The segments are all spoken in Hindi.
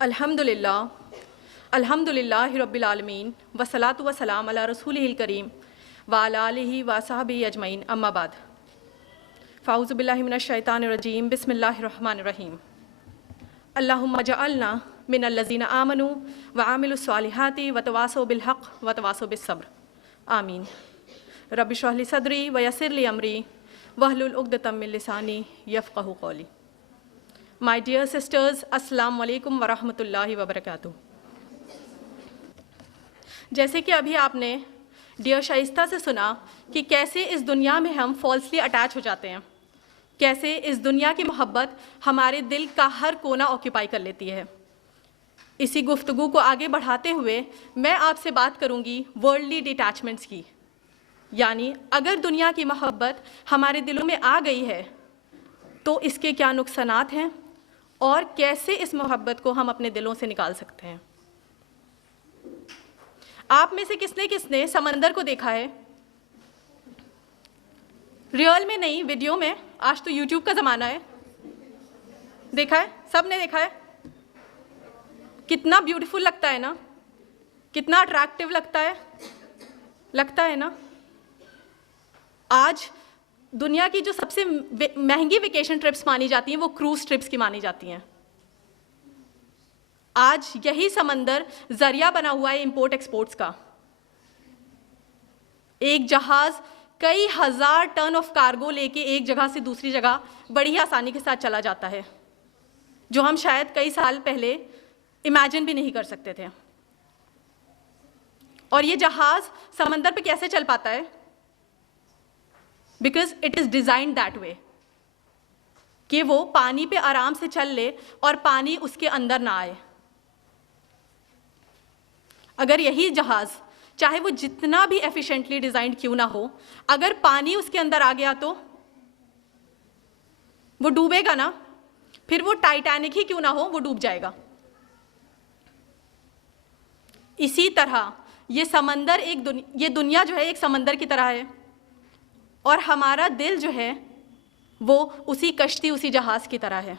अल्हम्दुलिल्लाहि रब्बिल आलमीन वस्सलातु वस्सलाम अला रसूलिहिल करीम व अला आलिहि व सहबिही अजमईन अम्मा बाद फ़ाऊज़ु बिल्लाहि मिनश शैतानिर रजीम बिस्मिल्लाहिर रहमानिर रहीम अल्लाहुम्मा जअलना मिनल लज़ीना आमनू व आमिलुस सालिहाति व तवासौ बिल हक़ व तवासौ बिस सब्र आमीन। रब्बि इश्रह ली सदरी व यस्सिर ली अमरी वहलुल उक़दतम मिन लिसानी यफ़क़हू क़ौली। My dear sisters, अस्सलामु अलैकुम व रहमतुल्लाहि व बरकातुहू। जैसे कि अभी आपने डियर शाइस्ता से सुना कि कैसे इस दुनिया में हम फॉल्सली अटैच हो जाते हैं, कैसे इस दुनिया की मोहब्बत हमारे दिल का हर कोना ऑक्यूपाई कर लेती है। इसी गुफ्तगू को आगे बढ़ाते हुए मैं आपसे बात करूंगी वर्ल्डली डिटैचमेंट्स की, यानी अगर दुनिया की मोहब्बत हमारे दिलों में आ गई है तो इसके क्या नुकसानात हैं और कैसे इस मोहब्बत को हम अपने दिलों से निकाल सकते हैं। आप में से किसने किसने समंदर को देखा है? रियल में नहीं, वीडियो में। आज तो यूट्यूब का ज़माना है। देखा है? सब ने देखा है? कितना ब्यूटीफुल लगता है ना, कितना अट्रैक्टिव लगता है ना। आज दुनिया की जो सबसे महंगी वेकेशन ट्रिप्स मानी जाती हैं वो क्रूज ट्रिप्स की मानी जाती हैं। आज यही समंदर जरिया बना हुआ है इंपोर्ट एक्सपोर्ट्स का। एक जहाज कई हजार टन ऑफ कार्गो लेके एक जगह से दूसरी जगह बड़ी आसानी के साथ चला जाता है, जो हम शायद कई साल पहले इमेजिन भी नहीं कर सकते थे। और ये जहाज समंदर पे कैसे चल पाता है? Because it is designed that way कि वो पानी पे आराम से चल ले और पानी उसके अंदर ना आए। अगर यही जहाज चाहे वो जितना भी एफिशिएंटली डिजाइंड क्यों ना हो, अगर पानी उसके अंदर आ गया तो वो डूबेगा ना। फिर वो टाइटैनिक ही क्यों ना हो, वो डूब जाएगा। इसी तरह ये समंदर ये दुनिया जो है एक समंदर की तरह है और हमारा दिल जो है वो उसी कश्ती, उसी जहाज की तरह है।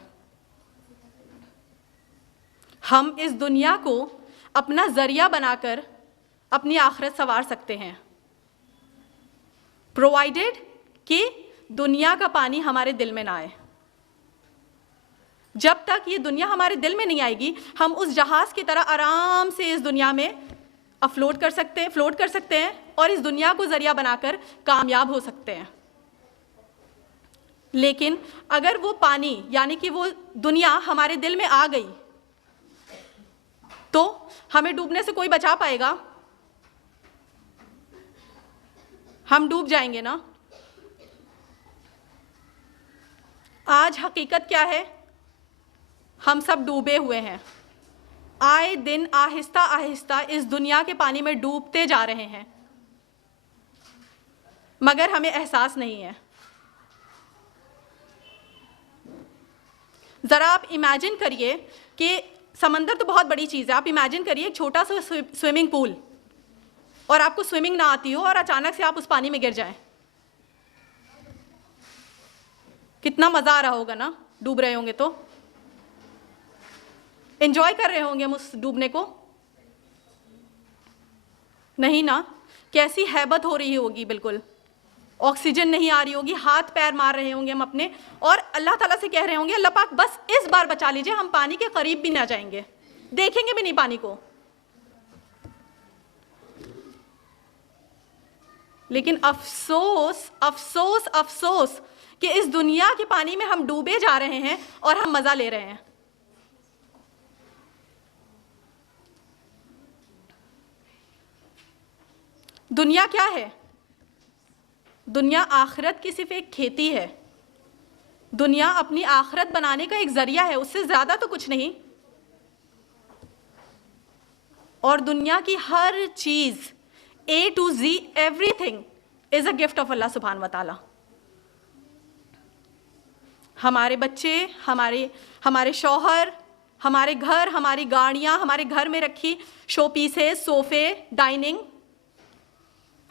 हम इस दुनिया को अपना जरिया बनाकर अपनी आखिरत संवार सकते हैं, प्रोवाइडेड कि दुनिया का पानी हमारे दिल में ना आए। जब तक ये दुनिया हमारे दिल में नहीं आएगी, हम उस जहाज की तरह आराम से इस दुनिया में फ्लोट कर सकते हैं और इस दुनिया को जरिया बनाकर कामयाब हो सकते हैं। लेकिन अगर वो पानी यानी कि वो दुनिया हमारे दिल में आ गई तो हमें डूबने से कोई बचा पाएगा? हम डूब जाएंगे ना। आज हकीकत क्या है? हम सब डूबे हुए हैं। आए दिन आहिस्ता आहिस्ता इस दुनिया के पानी में डूबते जा रहे हैं, मगर हमें एहसास नहीं है। ज़रा आप इमेजिन करिए कि समंदर तो बहुत बड़ी चीज़ है। आप इमेजिन करिए एक छोटा सा स्विमिंग पूल और आपको स्विमिंग ना आती हो और अचानक से आप उस पानी में गिर जाएं। कितना मज़ा आ रहा होगा ना। डूब रहे होंगे तो एंजॉय कर रहे होंगे हम उस डूबने को, नहीं ना। कैसी हैबत हो रही होगी, बिल्कुल ऑक्सीजन नहीं आ रही होगी, हाथ पैर मार रहे होंगे हम अपने और अल्लाह ताला से कह रहे होंगे, अल्लाह पाक बस इस बार बचा लीजिए, हम पानी के करीब भी ना जाएंगे, देखेंगे भी नहीं पानी को। लेकिन अफसोस अफसोस अफसोस कि इस दुनिया के पानी में हम डूबे जा रहे हैं और हम मजा ले रहे हैं। दुनिया क्या है? दुनिया आखिरत की सिर्फ एक खेती है। दुनिया अपनी आखिरत बनाने का एक जरिया है, उससे ज्यादा तो कुछ नहीं। और दुनिया की हर चीज A to Z everything is a gift of Allah Subhan व तआला। हमारे बच्चे, हमारे शौहर, हमारे घर, हमारी गाड़ियां, हमारे घर में रखी शो पीसेस, सोफे, डाइनिंग,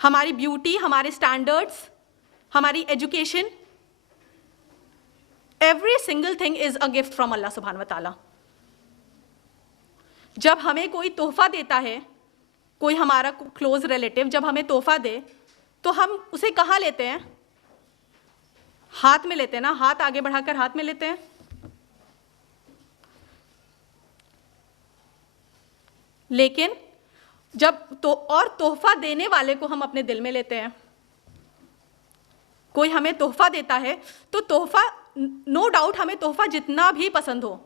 हमारी ब्यूटी, हमारे स्टैंडर्ड्स, हमारी education, every single thing is a gift from Allah सुब्हान व तआला। जब हमें कोई तोहफा देता है, कोई हमारा क्लोज रिलेटिव जब हमें तोहफा दे तो हम उसे कहाँ लेते हैं? हाथ में लेते हैं ना, हाथ आगे बढ़ाकर हाथ में लेते हैं। लेकिन जब तोहफा देने वाले को हम अपने दिल में लेते हैं। कोई हमें तोहफा देता है तो तोहफा, नो डाउट हमें तोहफा जितना भी पसंद हो,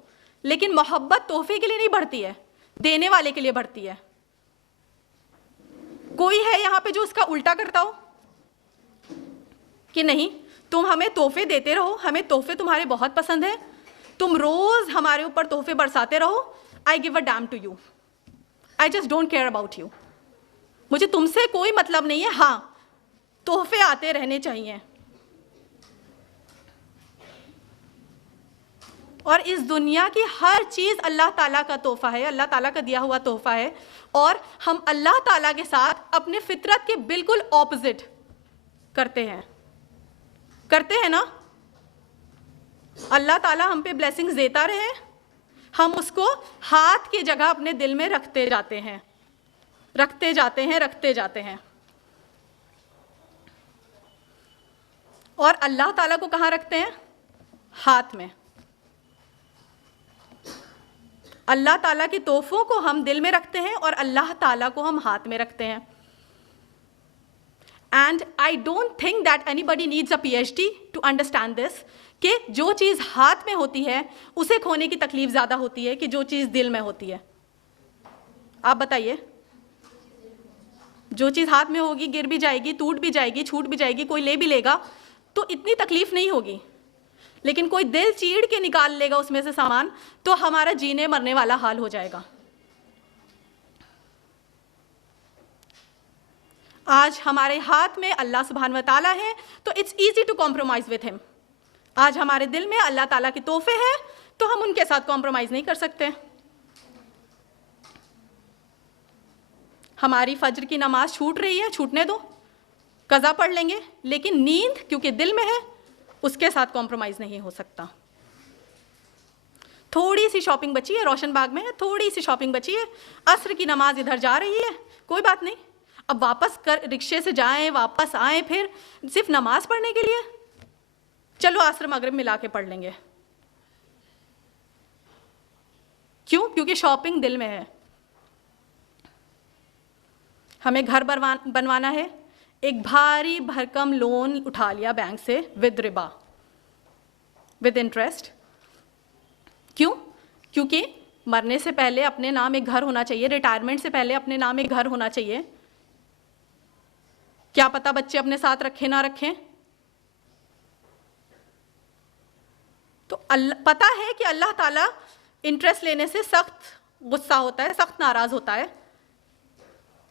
लेकिन मोहब्बत तोहफे के लिए नहीं बढ़ती है, देने वाले के लिए बढ़ती है। कोई है यहाँ पे जो उसका उल्टा करता हो कि नहीं, तुम हमें तोहफे देते रहो, हमें तोहफे तुम्हारे बहुत पसंद है, तुम रोज हमारे ऊपर तोहफे बरसाते रहो, I give a damn to you, I just don't care about you, मुझे तुमसे कोई मतलब नहीं है, हाँ तोहफे आते रहने चाहिए। और इस दुनिया की हर चीज़ अल्लाह ताला का तोहफा है, अल्लाह ताला का दिया हुआ तोहफा है, और हम अल्लाह ताला के साथ अपने फितरत के बिल्कुल ऑपोजिट करते हैं ना। अल्लाह ताला हम पे ब्लेसिंग्स देता रहे, हम उसको हाथ की जगह अपने दिल में रखते जाते हैं। और अल्लाह ताला को कहाँ रखते हैं? हाथ में। अल्लाह ताला के तोहफों को हम दिल में रखते हैं और अल्लाह ताला को हम हाथ में रखते हैं। And I don't think that anybody needs a PhD to understand this, कि जो चीज़ हाथ में होती है उसे खोने की तकलीफ ज़्यादा होती है कि जो चीज़ दिल में होती है। आप बताइए, जो चीज़ हाथ में होगी गिर भी जाएगी, टूट भी जाएगी, छूट भी जाएगी, कोई ले भी लेगा तो इतनी तकलीफ नहीं होगी, लेकिन कोई दिल चीड़ के निकाल लेगा उसमें से सामान तो हमारा जीने मरने वाला हाल हो जाएगा। आज हमारे हाथ में अल्लाह सुब्हान व तआला है तो it's easy to compromise with him. आज हमारे दिल में अल्लाह ताला के तोहफे हैं तो हम उनके साथ कॉम्प्रोमाइज नहीं कर सकते। हमारी फज्र की नमाज छूट रही है, छूटने दो, कज़ा पढ़ लेंगे, लेकिन नींद क्योंकि दिल में है उसके साथ कॉम्प्रोमाइज़ नहीं हो सकता। थोड़ी सी शॉपिंग बची है, रोशन बाग में है, थोड़ी सी शॉपिंग बची है, असर की नमाज इधर जा रही है, कोई बात नहीं, अब वापस रिक्शे से जाएं, वापस आएं, फिर सिर्फ नमाज पढ़ने के लिए, चलो असर मगरिब मिला के पढ़ लेंगे। क्यों? क्योंकि शॉपिंग दिल में है। हमें घर बनवाना है, एक भारी भरकम लोन उठा लिया बैंक से विद रिबा, विद इंटरेस्ट। क्यों? क्योंकि मरने से पहले अपने नाम एक घर होना चाहिए, रिटायरमेंट से पहले अपने नाम एक घर होना चाहिए। क्या पता बच्चे अपने साथ रखें ना रखें। तो पता है कि अल्लाह ताला इंटरेस्ट लेने से सख्त गुस्सा होता है, सख्त नाराज होता है,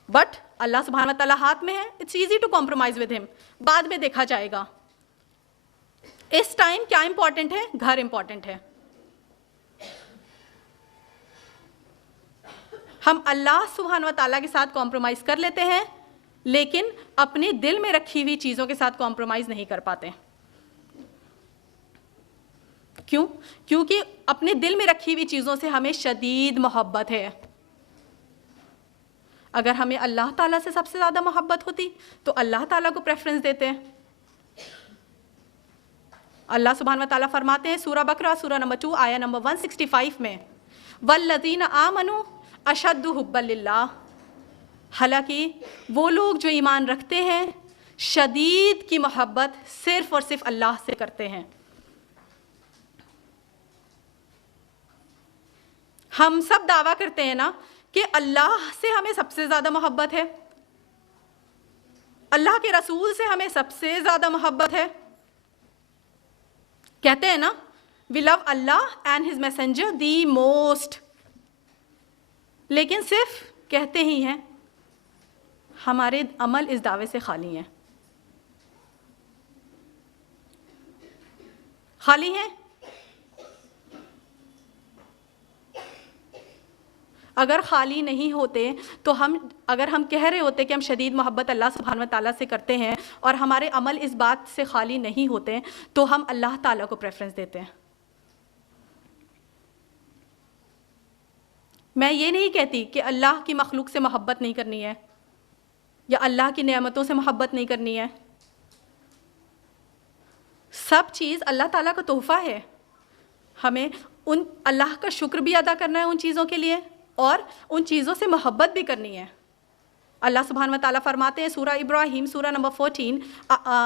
बट अल्लाह सुब्हान व तआला हाथ में है, it's easy to compromise with him. बाद में देखा जाएगा। इस टाइम क्या इंपॉर्टेंट है? घर इंपॉर्टेंट है। हम अल्लाह सुब्हान व तआला के साथ कॉम्प्रोमाइज कर लेते हैं, लेकिन अपने दिल में रखी हुई चीजों के साथ कॉम्प्रोमाइज नहीं कर पाते। क्यों? क्योंकि अपने दिल में रखी हुई चीजों से हमें शदीद मोहब्बत है। अगर हमें अल्लाह ताला से सबसे ज़्यादा मोहब्बत होती तो अल्लाह ताला को प्रेफरेंस देते हैं। अल्लाह सुब्हान व तआला फरमाते हैं सूरह बकरा सूरह नंबर 2 आया नंबर 165 में, वल्लज़ीना आमनू अशद्दु हुब्बन लिल्लाह, हालांकि वो लोग जो ईमान रखते हैं शदीद की मोहब्बत सिर्फ और सिर्फ अल्लाह से करते हैं। हम सब दावा करते हैं ना कि अल्लाह से हमें सबसे ज़्यादा मोहब्बत है, अल्लाह के रसूल से हमें सबसे ज़्यादा मोहब्बत है। कहते हैं ना, we love Allah and his messenger the most, लेकिन सिर्फ कहते ही हैं, हमारे अमल इस दावे से खाली हैं। खाली हैं। अगर खाली नहीं होते तो अगर हम कह रहे होते कि हम शदीद मोहब्बत अल्लाह सुब्हान व तआला से करते हैं और हमारे अमल इस बात से खाली नहीं होते तो हम अल्लाह ताला को प्रेफरेंस देते हैं। मैं ये नहीं कहती कि अल्लाह की मखलूक से मोहब्बत नहीं करनी है या अल्लाह की नेमतों से मोहब्बत नहीं करनी है। सब चीज़ अल्लाह ताला का तोहफ़ा है। हमें उन अल्लाह का शुक्र भी अदा करना है उन चीज़ों के लिए और उन चीज़ों से मोहब्बत भी करनी है। अल्लाह सुब्हान व तआला फरमाते हैं सूरा इब्राहिम सूरा नंबर 14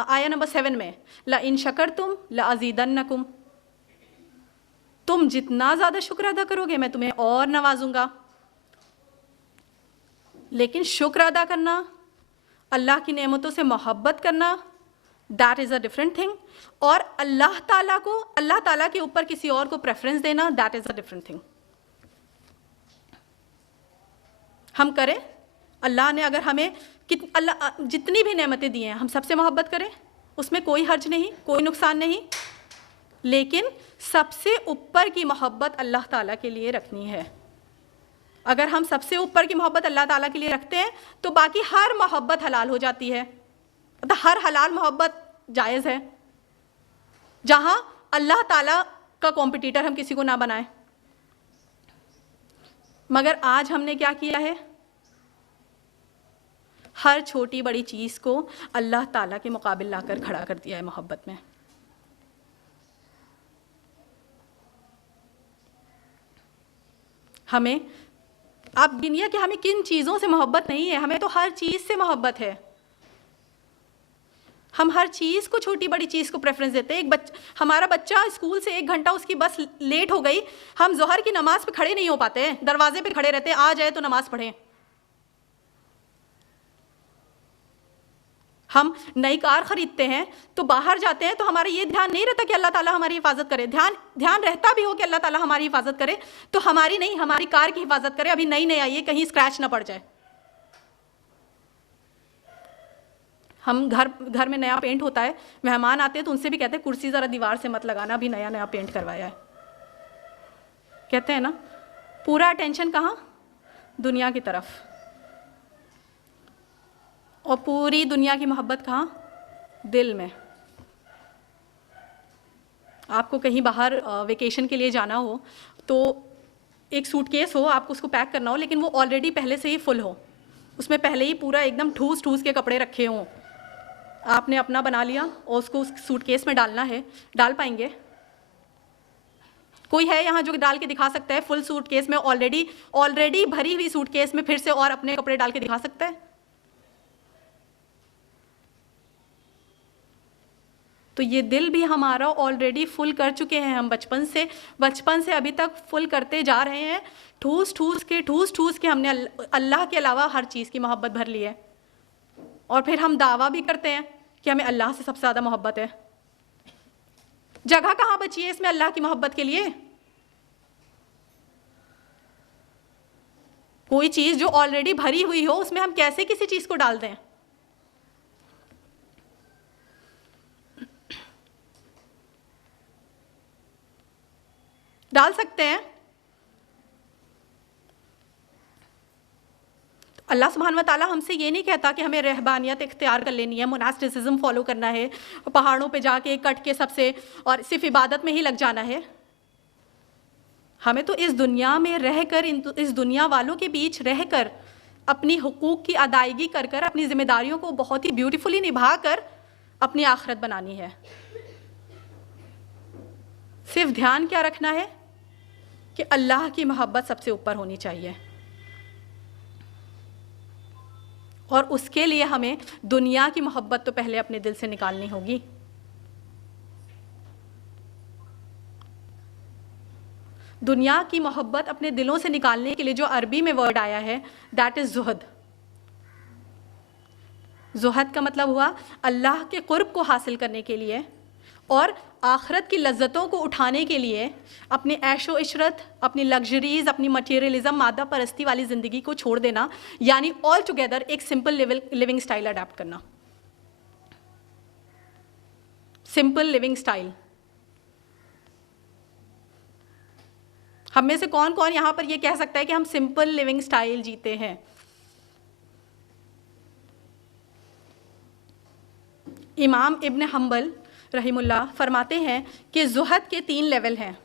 आया नंबर 7 में, ला इन शकरतुम ला अज़ीदन्नकुम, तुम जितना ज़्यादा शुक्र अदा करोगे मैं तुम्हें और नवाजूंगा। लेकिन शुक्र अदा करना, अल्लाह की नेमतों से मोहब्बत करना, that is a different thing. और अल्लाह ताला के ऊपर किसी और को प्रेफरेंस देना, that is a different thing. हम करें, अल्लाह ने अगर हमें अल्लाह जितनी भी नेमतें दी हैं हम सबसे मोहब्बत करें, उसमें कोई हर्ज नहीं, कोई नुकसान नहीं। लेकिन सबसे ऊपर की मोहब्बत अल्लाह ताला के लिए रखनी है। अगर हम सबसे ऊपर की मोहब्बत अल्लाह ताला के लिए रखते हैं तो बाकी हर मोहब्बत हलाल हो जाती है। मतलब हर हलाल मोहब्बत जायज़ है, जहाँ अल्लाह ताला का कॉम्पिटिटर हम किसी को ना बनाएं। मगर आज हमने क्या किया है, हर छोटी बड़ी चीज़ को अल्लाह ताला के मुकाबिल लाकर खड़ा कर दिया है मोहब्बत में। हमें आप गिनिए कि हमें किन चीज़ों से मोहब्बत नहीं है, हमें तो हर चीज़ से मोहब्बत है। हम हर चीज़ को, छोटी बड़ी चीज़ को प्रेफरेंस देते हैं। हमारा बच्चा स्कूल से 1 घंटा उसकी बस लेट हो गई, हम ज़ोहर की नमाज़ पे खड़े नहीं हो पाते हैं, दरवाजे पे खड़े रहते हैं, आ जाए तो नमाज़ पढ़ें। हम नई कार ख़रीदते हैं तो बाहर जाते हैं तो हमारा ये ध्यान नहीं रहता कि अल्लाह ताला हमारी हिफाजत करे। ध्यान रहता भी हो कि अल्लाह ताला हमारी हिफाजत करे तो हमारी नहीं, हमारी कार की हिफाजत करे, अभी नई आई है, कहीं स्क्रैच ना पड़ जाए। हम घर में नया पेंट होता है, मेहमान आते हैं तो उनसे भी कहते हैं कुर्सी ज़रा दीवार से मत लगाना, अभी नया पेंट करवाया है। कहते हैं ना, पूरा अटेंशन कहाँ? दुनिया की तरफ, और पूरी दुनिया की मोहब्बत कहाँ? दिल में। आपको कहीं बाहर वेकेशन के लिए जाना हो तो एक सूटकेस हो, आपको उसको पैक करना हो, लेकिन वो ऑलरेडी पहले से ही फुल हो, उसमें पहले ही पूरा एकदम ठूस के कपड़े रखे हों, आपने अपना बना लिया और उसको उस सूटकेस में डालना है, डाल पाएंगे? कोई है यहाँ जो डाल के दिखा सकता है फुल सूटकेस में, ऑलरेडी भरी हुई सूटकेस में फिर से और अपने कपड़े डाल के दिखा सकता है? तो ये दिल भी हमारा ऑलरेडी फुल कर चुके हैं हम, बचपन से अभी तक फुल करते जा रहे हैं, ठूस के हमने अल्लाह के अलावा हर चीज़ की मोहब्बत भर ली है। और फिर हम दावा भी करते हैं कि हमें अल्लाह से सबसे ज़्यादा मोहब्बत है। जगह कहाँ बची है इसमें अल्लाह की मोहब्बत के लिए? कोई चीज़ जो ऑलरेडी भरी हुई हो उसमें हम कैसे किसी चीज़ को डाल दें? डाल सकते हैं। अल्लाह सुब्हान व तआला हमसे ये नहीं कहता कि हमें रहबानियत इख्तियार कर लेनी है, मोनास्टिसिज्म फॉलो करना है, पहाड़ों पे जाके कट के सबसे और सिर्फ इबादत में ही लग जाना है। हमें तो इस दुनिया में रहकर, इस दुनिया वालों के बीच रहकर अपनी हुकूक की अदायगी कर कर, अपनी जिम्मेदारियों को बहुत ही ब्यूटीफुली निभा कर अपनी आखिरत बनानी है। सिर्फ ध्यान क्या रखना है कि अल्लाह की मोहब्बत सबसे ऊपर होनी चाहिए, और उसके लिए हमें दुनिया की मोहब्बत तो पहले अपने दिल से निकालनी होगी। दुनिया की मोहब्बत अपने दिलों से निकालने के लिए जो अरबी में वर्ड आया है, दैट इज़ ज़ुहद। ज़ुहद का मतलब हुआ अल्लाह के क़ुर्ब को हासिल करने के लिए और आखिरत की लज्जतों को उठाने के लिए अपनी ऐशो इशरत, अपनी लग्जरीज़, अपनी मटीरियलिज़म, मादा परस्ती वाली ज़िंदगी को छोड़ देना, यानी ऑल टुगेदर एक सिंपल लिविंग स्टाइल अडैप्ट करना। Simple living style. हम में से कौन कौन यहाँ पर ये कह सकता है कि हम सिंपल लिविंग स्टाइल जीते हैं? इमाम इब्न हम्बल रहीमुल्लाह फरमाते हैं कि ज़ुहद के 3 लेवल हैं।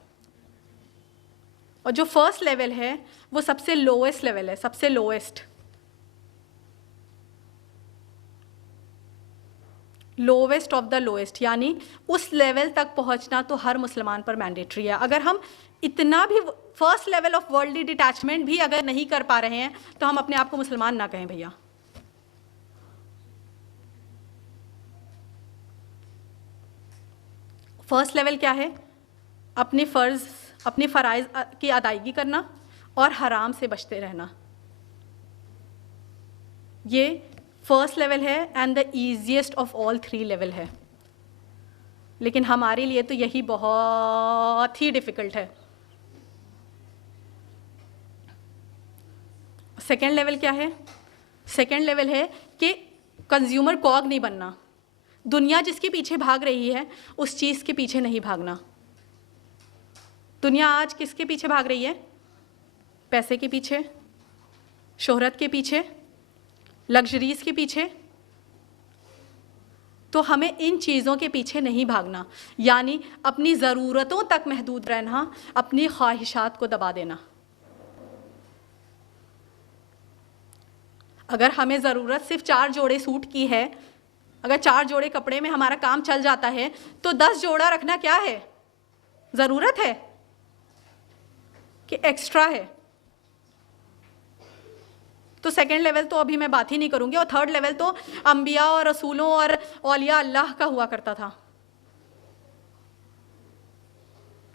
और जो फर्स्ट लेवल है वो सबसे लोएस्ट लेवल है, सबसे लोएस्ट ऑफ द लोएस्ट, यानी उस लेवल तक पहुंचना तो हर मुसलमान पर मैंडेटरी है। अगर हम इतना भी first level of worldly detachment भी अगर नहीं कर पा रहे हैं तो हम अपने आप को मुसलमान ना कहें भैया। फर्स्ट लेवल क्या है? अपने फ़राइज़ की अदायगी करना और हराम से बचते रहना, ये फर्स्ट लेवल है and the easiest of all 3 level है। लेकिन हमारे लिए तो यही बहुत ही डिफ़िकल्ट है। सेकेंड लेवल क्या है? सेकेंड लेवल है कि कंज्यूमर कॉग नहीं बनना। दुनिया जिसके पीछे भाग रही है उस चीज़ के पीछे नहीं भागना। दुनिया आज किसके पीछे भाग रही है? पैसे के पीछे, शोहरत के पीछे, लग्जरीज़ के पीछे। तो हमें इन चीज़ों के पीछे नहीं भागना, यानी अपनी ज़रूरतों तक महदूद रहना, अपनी ख्वाहिशात को दबा देना। अगर हमें ज़रूरत सिर्फ 4 जोड़े सूट की है, अगर 4 जोड़े कपड़े में हमारा काम चल जाता है तो 10 जोड़ा रखना क्या है? ज़रूरत है कि एक्स्ट्रा है? तो सेकेंड लेवल तो अभी मैं बात ही नहीं करूंगी। और थर्ड लेवल तो अंबिया और रसूलों और औलिया अल्लाह का हुआ करता था।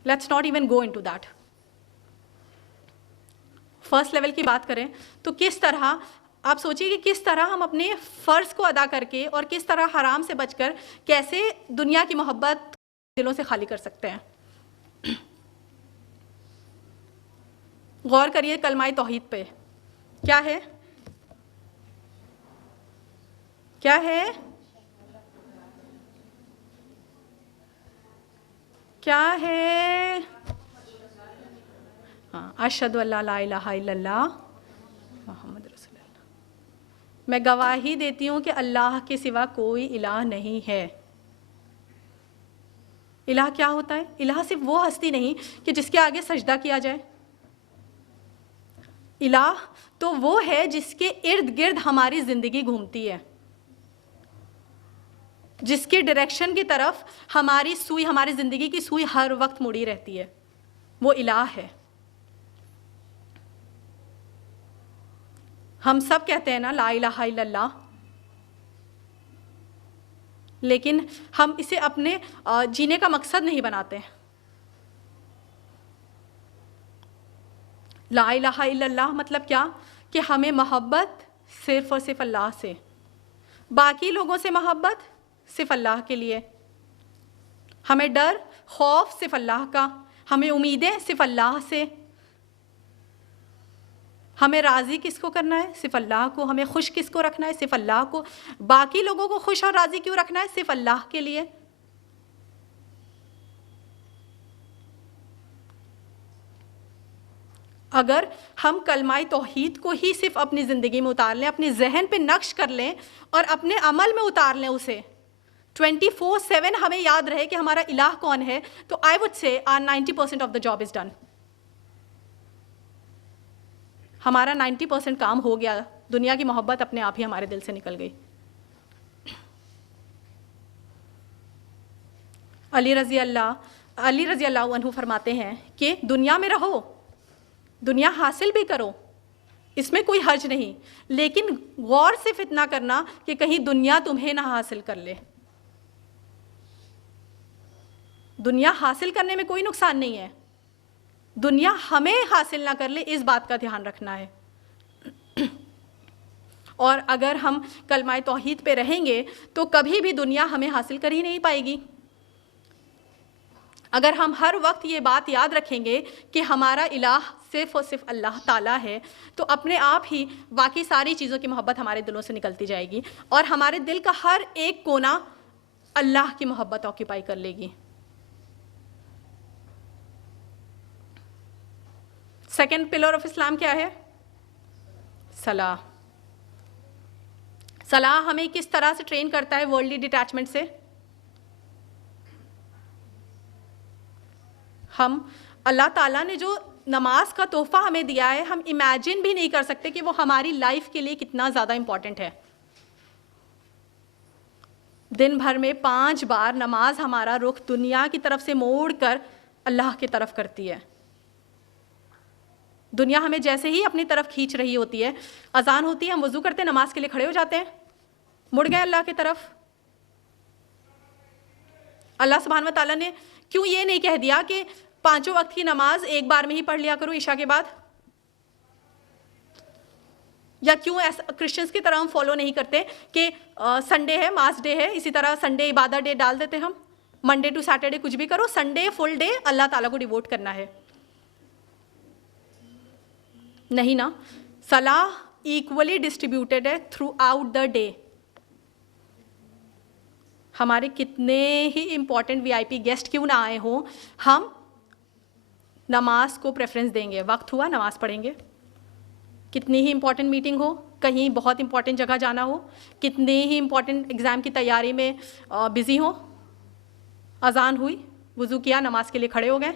Let's not even go into that. First level की बात करें तो किस तरह, आप सोचिए कि किस तरह हम अपने फ़र्ज़ को अदा करके और किस तरह हराम से बचकर कैसे दुनिया की मोहब्बत दिलों से खाली कर सकते हैं। गौर करिए कलमाए तौहीद पे क्या है? क्या है? क्या है? हाँ, अशहदु अल्ला ला इलाहा इल्लल्लाह मुहम्मद रसूलुल्लाह। मैं गवाही देती हूँ कि अल्लाह के सिवा कोई इलाह नहीं है। इलाह क्या होता है? इलाह सिर्फ वो हस्ती नहीं कि जिसके आगे सजदा किया जाए। इलाह तो वो है जिसके इर्द गिर्द हमारी ज़िंदगी घूमती है, जिसके डायरेक्शन की तरफ हमारी सुई, हमारी ज़िंदगी की सुई हर वक्त मुड़ी रहती है, वो इलाह है। हम सब कहते हैं ना ला इलाहा इल्लल्लाह, लेकिन हम इसे अपने जीने का मकसद नहीं बनाते। ला इलाहा इल्लल्लाह मतलब क्या? कि हमें मोहब्बत सिर्फ़ और सिर्फ अल्लाह से, बाकी लोगों से मोहब्बत सिर्फ अल्लाह के लिए, हमें डर खौफ सिर्फ अल्लाह का, हमें उम्मीदें सिर्फ अल्लाह से, हमें राज़ी किसको करना है? सिर्फ अल्लाह को, हमें खुश किसको रखना है? सिर्फ अल्लाह को, बाकी लोगों को खुश और राज़ी क्यों रखना है? सिर्फ अल्लाह के लिए। अगर हम कलमाए तौहीद को ही सिर्फ अपनी ज़िंदगी में उतार लें, अपने जहन पे नक्श कर लें और अपने अमल में उतार लें उसे, 24/7 हमें याद रहे कि हमारा इलाह कौन है, तो आई वुड से 90% of the job is done. हमारा 90% काम हो गया, दुनिया की मोहब्बत अपने आप ही हमारे दिल से निकल गई। अली रज़ी अल्लाह अन्हु फरमाते हैं कि दुनिया में रहो, दुनिया हासिल भी करो, इसमें कोई हर्ज नहीं, लेकिन गौर सिर्फ इतना करना कि कहीं दुनिया तुम्हें ना हासिल कर ले। दुनिया हासिल करने में कोई नुकसान नहीं है, दुनिया हमें हासिल ना कर ले, इस बात का ध्यान रखना है। और अगर हम कलमाए तौहीद पे रहेंगे तो कभी भी दुनिया हमें हासिल कर ही नहीं पाएगी। अगर हम हर वक्त ये बात याद रखेंगे कि हमारा इलाह सिर्फ और सिर्फ अल्लाह ताला है, तो अपने आप ही बाकी सारी चीज़ों की मोहब्बत हमारे दिलों से निकलती जाएगी और हमारे दिल का हर एक कोना अल्लाह की मोहब्बत ऑक्यूपाई कर लेगी। सेकेंड पिलर ऑफ इस्लाम क्या है? सलाह। सलाह हमें किस तरह से ट्रेन करता है वर्ल्डली डिटैचमेंट से? हम अल्लाह ताला ने जो नमाज का तोहफ़ा हमें दिया है, हम इमेजिन भी नहीं कर सकते कि वो हमारी लाइफ के लिए कितना ज़्यादा इम्पॉर्टेंट है। दिन भर में 5 बार नमाज हमारा रुख दुनिया की तरफ से मोड़ कर अल्लाह की तरफ करती है। दुनिया हमें जैसे ही अपनी तरफ खींच रही होती है, अजान होती है, हम वज़ू करते हैं, नमाज के लिए खड़े हो जाते हैं, मुड़ गए अल्लाह की तरफ। अल्लाह सुब्हान व तआला ने क्यों ये नहीं कह दिया कि 5 वक्त की नमाज एक बार में ही पढ़ लिया करो ईशा के बाद? या क्यों ऐसा क्रिश्चियंस की तरह हम फॉलो नहीं करते कि संडे है मास डे है, इसी तरह संडे इबादत डे डाल देते हम, मंडे टू सैटरडे कुछ भी करो, संडे फुल डे अल्लाह ताला को डिवोट करना है। नहीं ना, सलाह इक्वली डिस्ट्रीब्यूटेड है थ्रू आउट द डे। हमारे कितने ही इम्पॉर्टेंट वीआईपी गेस्ट क्यों ना आए हों, हम नमाज को प्रेफरेंस देंगे। वक्त हुआ नमाज पढ़ेंगे। कितनी ही इम्पॉर्टेंट मीटिंग हो, कहीं बहुत इम्पॉर्टेंट जगह जाना हो, कितने ही इम्पॉर्टेंट एग्ज़ाम की तैयारी में बिज़ी हो, अजान हुई, वज़ू किया, नमाज के लिए खड़े हो गए,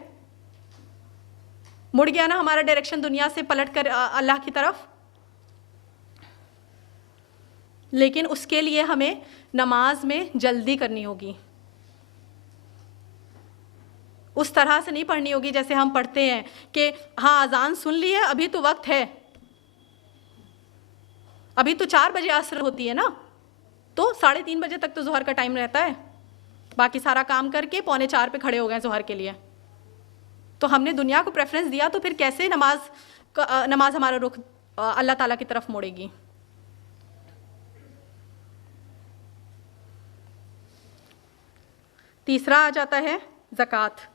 मुड़ गया ना हमारा डायरेक्शन दुनिया से पलट कर अल्लाह की तरफ। लेकिन उसके लिए हमें नमाज में जल्दी करनी होगी। उस तरह से नहीं पढ़नी होगी जैसे हम पढ़ते हैं कि हाँ अजान सुन ली है, अभी तो वक्त है, अभी तो 4 बजे असर होती है ना, तो 3:30 बजे तक तो ज़ोहर का टाइम रहता है, बाकी सारा काम करके 3:45 पे खड़े हो गए ज़ोहर के लिए। तो हमने दुनिया को प्रेफरेंस दिया, तो फिर कैसे नमाज हमारा रुख अल्लाह ताला की तरफ मोड़ेगी? तीसरा आ जाता है ज़कात।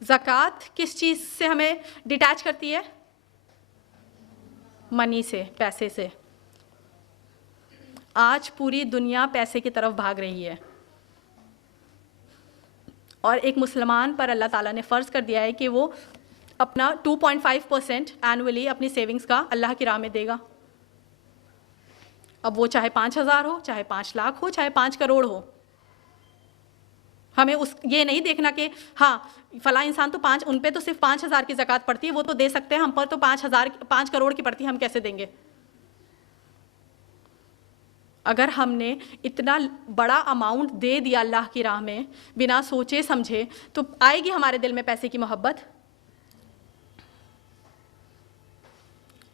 ज़कात किस चीज़ से हमें डिटैच करती है? मनी से, पैसे से। आज पूरी दुनिया पैसे की तरफ भाग रही है और एक मुसलमान पर अल्लाह ताला ने फ़र्ज़ कर दिया है कि वो अपना 2.5% एनुअली अपनी सेविंग्स का अल्लाह की राह में देगा। अब वो चाहे 5,000 हो, चाहे 5 लाख हो, चाहे 5 करोड़ हो। हमें ये नहीं देखना कि हाँ फ़लाँ इंसान तो उन पे तो सिर्फ 5,000 की ज़कात पड़ती है, वो तो दे सकते हैं, हम पर तो 5 करोड़ की पड़ती है, हम कैसे देंगे? अगर हमने इतना बड़ा अमाउंट दे दिया अल्लाह की राह में बिना सोचे समझे, तो आएगी हमारे दिल में पैसे की मोहब्बत।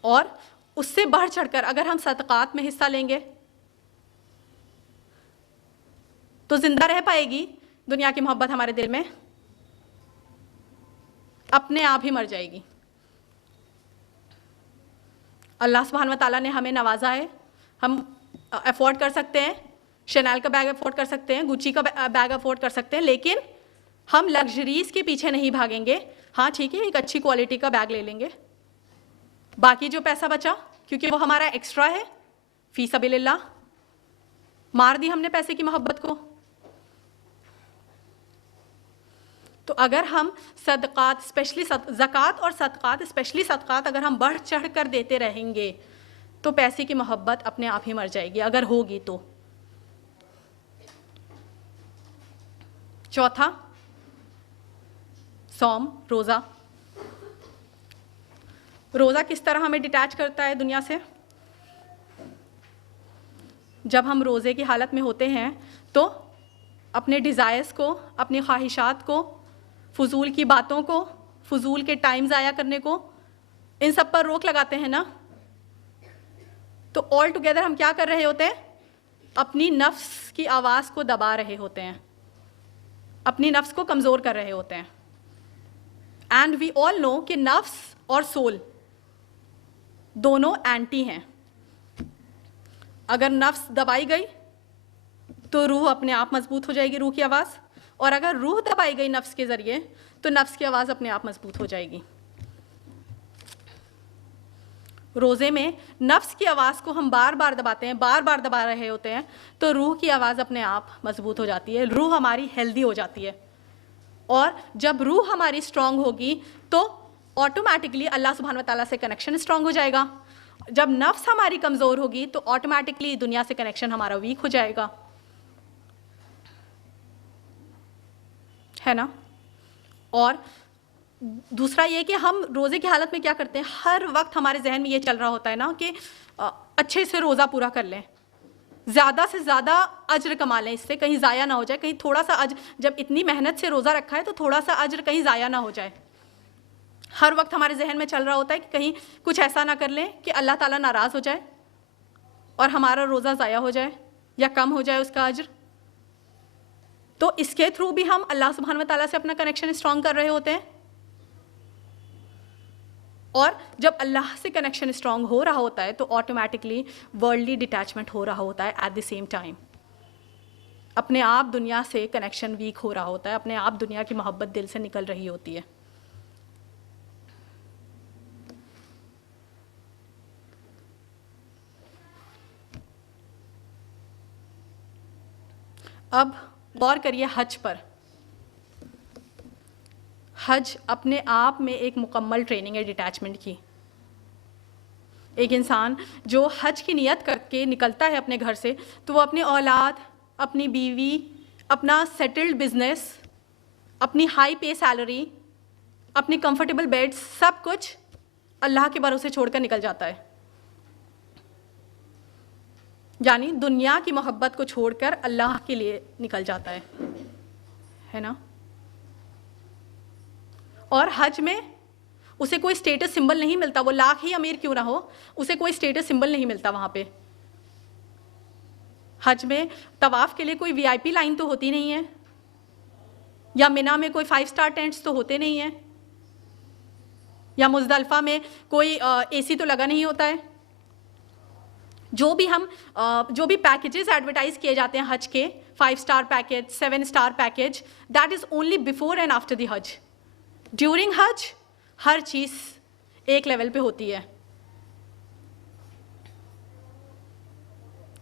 और उससे बढ़ चढ़कर अगर हम सदक़ात में हिस्सा लेंगे तो जिंदा रह पाएगी दुनिया की मोहब्बत हमारे दिल में? अपने आप ही मर जाएगी। अल्लाह सुब्हान व तआला ने हमें नवाजा है, हम अफोर्ड कर सकते हैं, शनैल का बैग अफोर्ड कर सकते हैं, गुच्ची का बैग अफोर्ड कर सकते हैं, लेकिन हम लग्जरीज़ के पीछे नहीं भागेंगे। हाँ ठीक है, एक अच्छी क्वालिटी का बैग ले लेंगे, बाकी जो पैसा बचा क्योंकि वो हमारा एक्स्ट्रा है, फ़ी सबीलिल्लाह मार दी हमने पैसे की मोहब्बत को। तो अगर हम सदक़ात स्पेशली ज़कात और सदक़ात स्पेशली सदक़ात अगर हम बढ़ चढ़ कर देते रहेंगे तो पैसे की मोहब्बत अपने आप ही मर जाएगी, अगर होगी तो। चौथा, सौम, रोज़ा। रोज़ा किस तरह हमें डिटैच करता है दुनिया से? जब हम रोज़े की हालत में होते हैं तो अपने डिज़ायर्स को, अपनी ख्वाहिशात को, फ़ुज़ूल की बातों को, फ़ुज़ूल के टाइम ज़ाया करने को, इन सब पर रोक लगाते हैं ना। तो ऑल टुगेदर हम क्या कर रहे होते हैं? अपनी नफ्स की आवाज़ को दबा रहे होते हैं, अपनी नफ्स को कमज़ोर कर रहे होते हैं। एंड वी ऑल नो कि नफ्स और सोल दोनों एंटी हैं। अगर नफ्स दबाई गई तो रूह अपने आप मजबूत हो जाएगी, रूह की आवाज़, और अगर रूह दबाई गई नफ्स के ज़रिए तो नफ्स की आवाज़ अपने आप मजबूत हो जाएगी। रोज़े में नफ्स की आवाज़ को हम बार बार दबाते हैं, बार बार दबा रहे होते हैं, तो रूह की आवाज़ अपने आप मजबूत हो जाती है, रूह हमारी हेल्दी हो जाती है। और जब रूह हमारी स्ट्रांग होगी तो ऑटोमेटिकली अल्लाह सुब्हान व तआला से कनेक्शन स्ट्रांग हो जाएगा। जब नफ्स हमारी कमज़ोर होगी तो ऑटोमेटिकली दुनिया से कनेक्शन हमारा वीक हो जाएगा, है ना। और दूसरा ये कि हम रोज़े की हालत में क्या करते हैं, हर वक्त हमारे जहन में ये चल रहा होता है ना कि अच्छे से रोज़ा पूरा कर लें, ज़्यादा से ज़्यादा अज्र कमा लें, इससे कहीं ज़ाया ना हो जाए, कहीं थोड़ा सा अज्र, जब इतनी मेहनत से रोज़ा रखा है तो थोड़ा सा अज्र कहीं ज़ाया ना हो जाए। हर वक्त हमारे जहन में चल रहा होता है कि कहीं कुछ ऐसा ना कर लें कि अल्लाह ताला नाराज़ हो जाए और हमारा रोज़ा ज़ाया हो जाए या कम हो जाए उसका अज्र। तो इसके थ्रू भी हम अल्लाह सुब्हान व तआला से अपना कनेक्शन स्ट्रॉन्ग कर रहे होते हैं। और जब अल्लाह से कनेक्शन स्ट्रॉन्ग हो रहा होता है तो ऑटोमेटिकली वर्ल्डली डिटैचमेंट हो रहा होता है। एट द सेम टाइम अपने आप दुनिया से कनेक्शन वीक हो रहा होता है, अपने आप दुनिया की मोहब्बत दिल से निकल रही होती है। अब गौर करिए हज पर। हज अपने आप में एक मुकम्मल ट्रेनिंग है डिटैचमेंट की। एक इंसान जो हज की नियत करके निकलता है अपने घर से, तो वो अपनी औलाद, अपनी बीवी, अपना सेटल्ड बिजनेस, अपनी हाई पे सैलरी, अपनी कंफर्टेबल बेड्स, सब कुछ अल्लाह के भरोसे छोड़कर निकल जाता है। यानी दुनिया की मोहब्बत को छोड़कर अल्लाह के लिए निकल जाता है ना। और हज में उसे कोई स्टेटस सिंबल नहीं मिलता, वो लाख ही अमीर क्यों ना हो, उसे कोई स्टेटस सिंबल नहीं मिलता वहाँ पे। हज में तवाफ़ के लिए कोई वीआईपी लाइन तो होती नहीं है, या मिना में कोई 5 स्टार टेंट्स तो होते नहीं हैं, या मुज़दलिफ़ा में कोई एसी तो लगा नहीं होता है। जो भी पैकेजेस एडवर्टाइज किए जाते हैं हज के, 5 star package, 7 star package, that is only before and after the हज। ड्यूरिंग हज हर चीज़ एक लेवल पे होती है।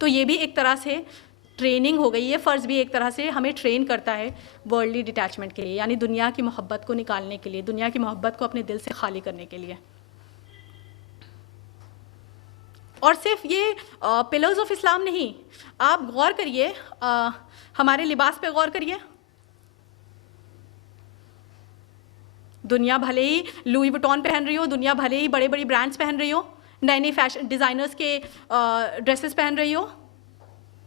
तो ये भी एक तरह से ट्रेनिंग हो गई है, फ़र्ज़ भी एक तरह से हमें ट्रेन करता है वर्ल्डली डिटैचमेंट के लिए, यानी दुनिया की मोहब्बत को निकालने के लिए, दुनिया की मोहब्बत को अपने दिल से खाली करने के लिए। और सिर्फ ये पिलर्स ऑफ इस्लाम नहीं, आप गौर करिए, हमारे लिबास पे गौर करिए। दुनिया भले ही लुई वुइटन पहन रही हो, दुनिया भले ही बड़े बड़ी ब्रांड्स पहन रही हो, नए नए फैशन डिज़ाइनर्स के ड्रेसेस पहन रही हो,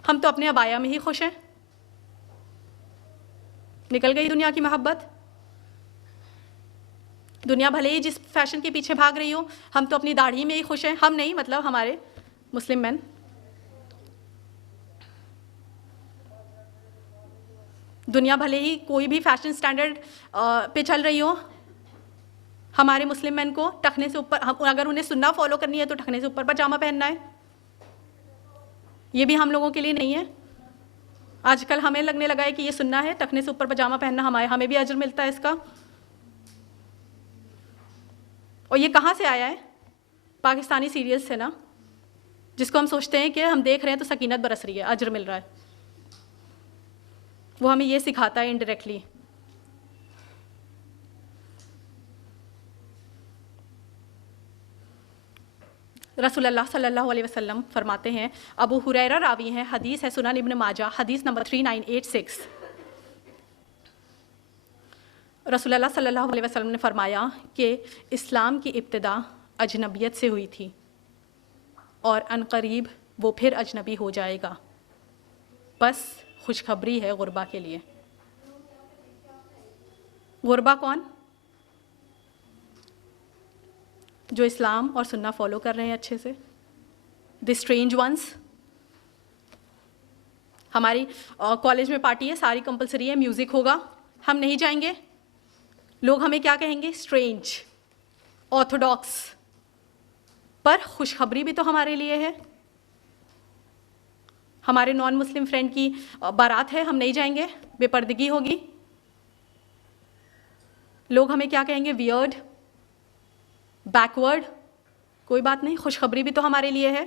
हम तो अपने अबाया में ही खुश हैं। निकल गई दुनिया की मोहब्बत। दुनिया भले ही जिस फैशन के पीछे भाग रही हो, हम तो अपनी दाढ़ी में ही खुश हैं। हम नहीं, मतलब हमारे मुस्लिम मैन। दुनिया भले ही कोई भी फैशन स्टैंडर्ड पे चल रही हो, हमारे मुस्लिम मैन को टखने से ऊपर, हम अगर उन्हें सुन्ना फॉलो करनी है तो टखने से ऊपर पजामा पहनना है। ये भी हम लोगों के लिए नहीं है। आजकल हमें लगने लगा है कि ये सुन्ना है, टखने से ऊपर पजामा पहनना, हमें भी अजर मिलता है इसका। और ये कहाँ से आया है? पाकिस्तानी सीरियल्स से ना, जिसको हम सोचते हैं कि हम देख रहे हैं तो सकीनत बरस रही है, अजर मिल रहा है। वो हमें ये सिखाता है इनडायरेक्टली। रसूलुल्लाह सल्लल्लाहु अलैहि वसल्लम फरमाते हैं, अबू हुरैरा रावी हैं, हदीस है सुनन इब्न माजा, हदीस नंबर 3986। रसूलुल्लाह सल्लल्लाहु अलैहि वसल्लम ने फरमाया कि इस्लाम की इब्तिदा अजनबियत से हुई थी और अनकरीब वो फिर अजनबी हो जाएगा। बस खुशखबरी है गुरबा के लिए। गुरबा कौन? जो इस्लाम और सुन्ना फॉलो कर रहे हैं अच्छे से, द स्ट्रेंज वंस। हमारी कॉलेज में पार्टी है, सारी कंपलसरी है, म्यूज़िक होगा, हम नहीं जाएंगे, लोग हमें क्या कहेंगे? Strange, Orthodox. पर खुशखबरी भी तो हमारे लिए है। हमारे नॉन मुस्लिम फ्रेंड की बारात है, हम नहीं जाएंगे, बेपर्दगी होगी, लोग हमें क्या कहेंगे? Weird, backward. कोई बात नहीं, खुशखबरी भी तो हमारे लिए है।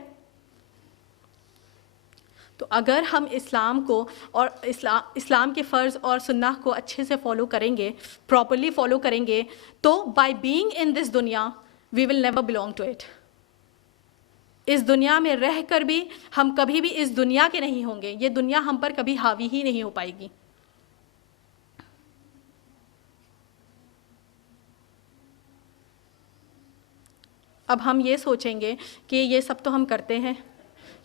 तो अगर हम इस्लाम को और इस्लाम के फ़र्ज़ और सुन्नह को अच्छे से फॉलो करेंगे, प्रॉपरली फॉलो करेंगे, तो बाय बीइंग इन दिस दुनिया we will never belong to it. इस दुनिया में रह कर भी हम कभी भी इस दुनिया के नहीं होंगे, ये दुनिया हम पर कभी हावी ही नहीं हो पाएगी। अब हम ये सोचेंगे कि ये सब तो हम करते हैं,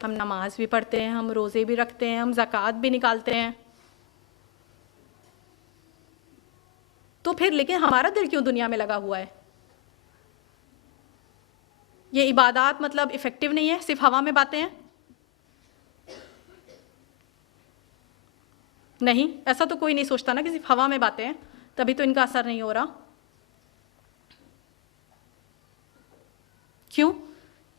हम नमाज भी पढ़ते हैं, हम रोज़े भी रखते हैं, हम ज़कात भी निकालते हैं, तो फिर लेकिन हमारा दिल क्यों दुनिया में लगा हुआ है? ये इबादत मतलब इफ़ेक्टिव नहीं है, सिर्फ हवा में बातें हैं? नहीं, ऐसा तो कोई नहीं सोचता ना कि सिर्फ हवा में बातें हैं, तभी तो इनका असर नहीं हो रहा। क्यों?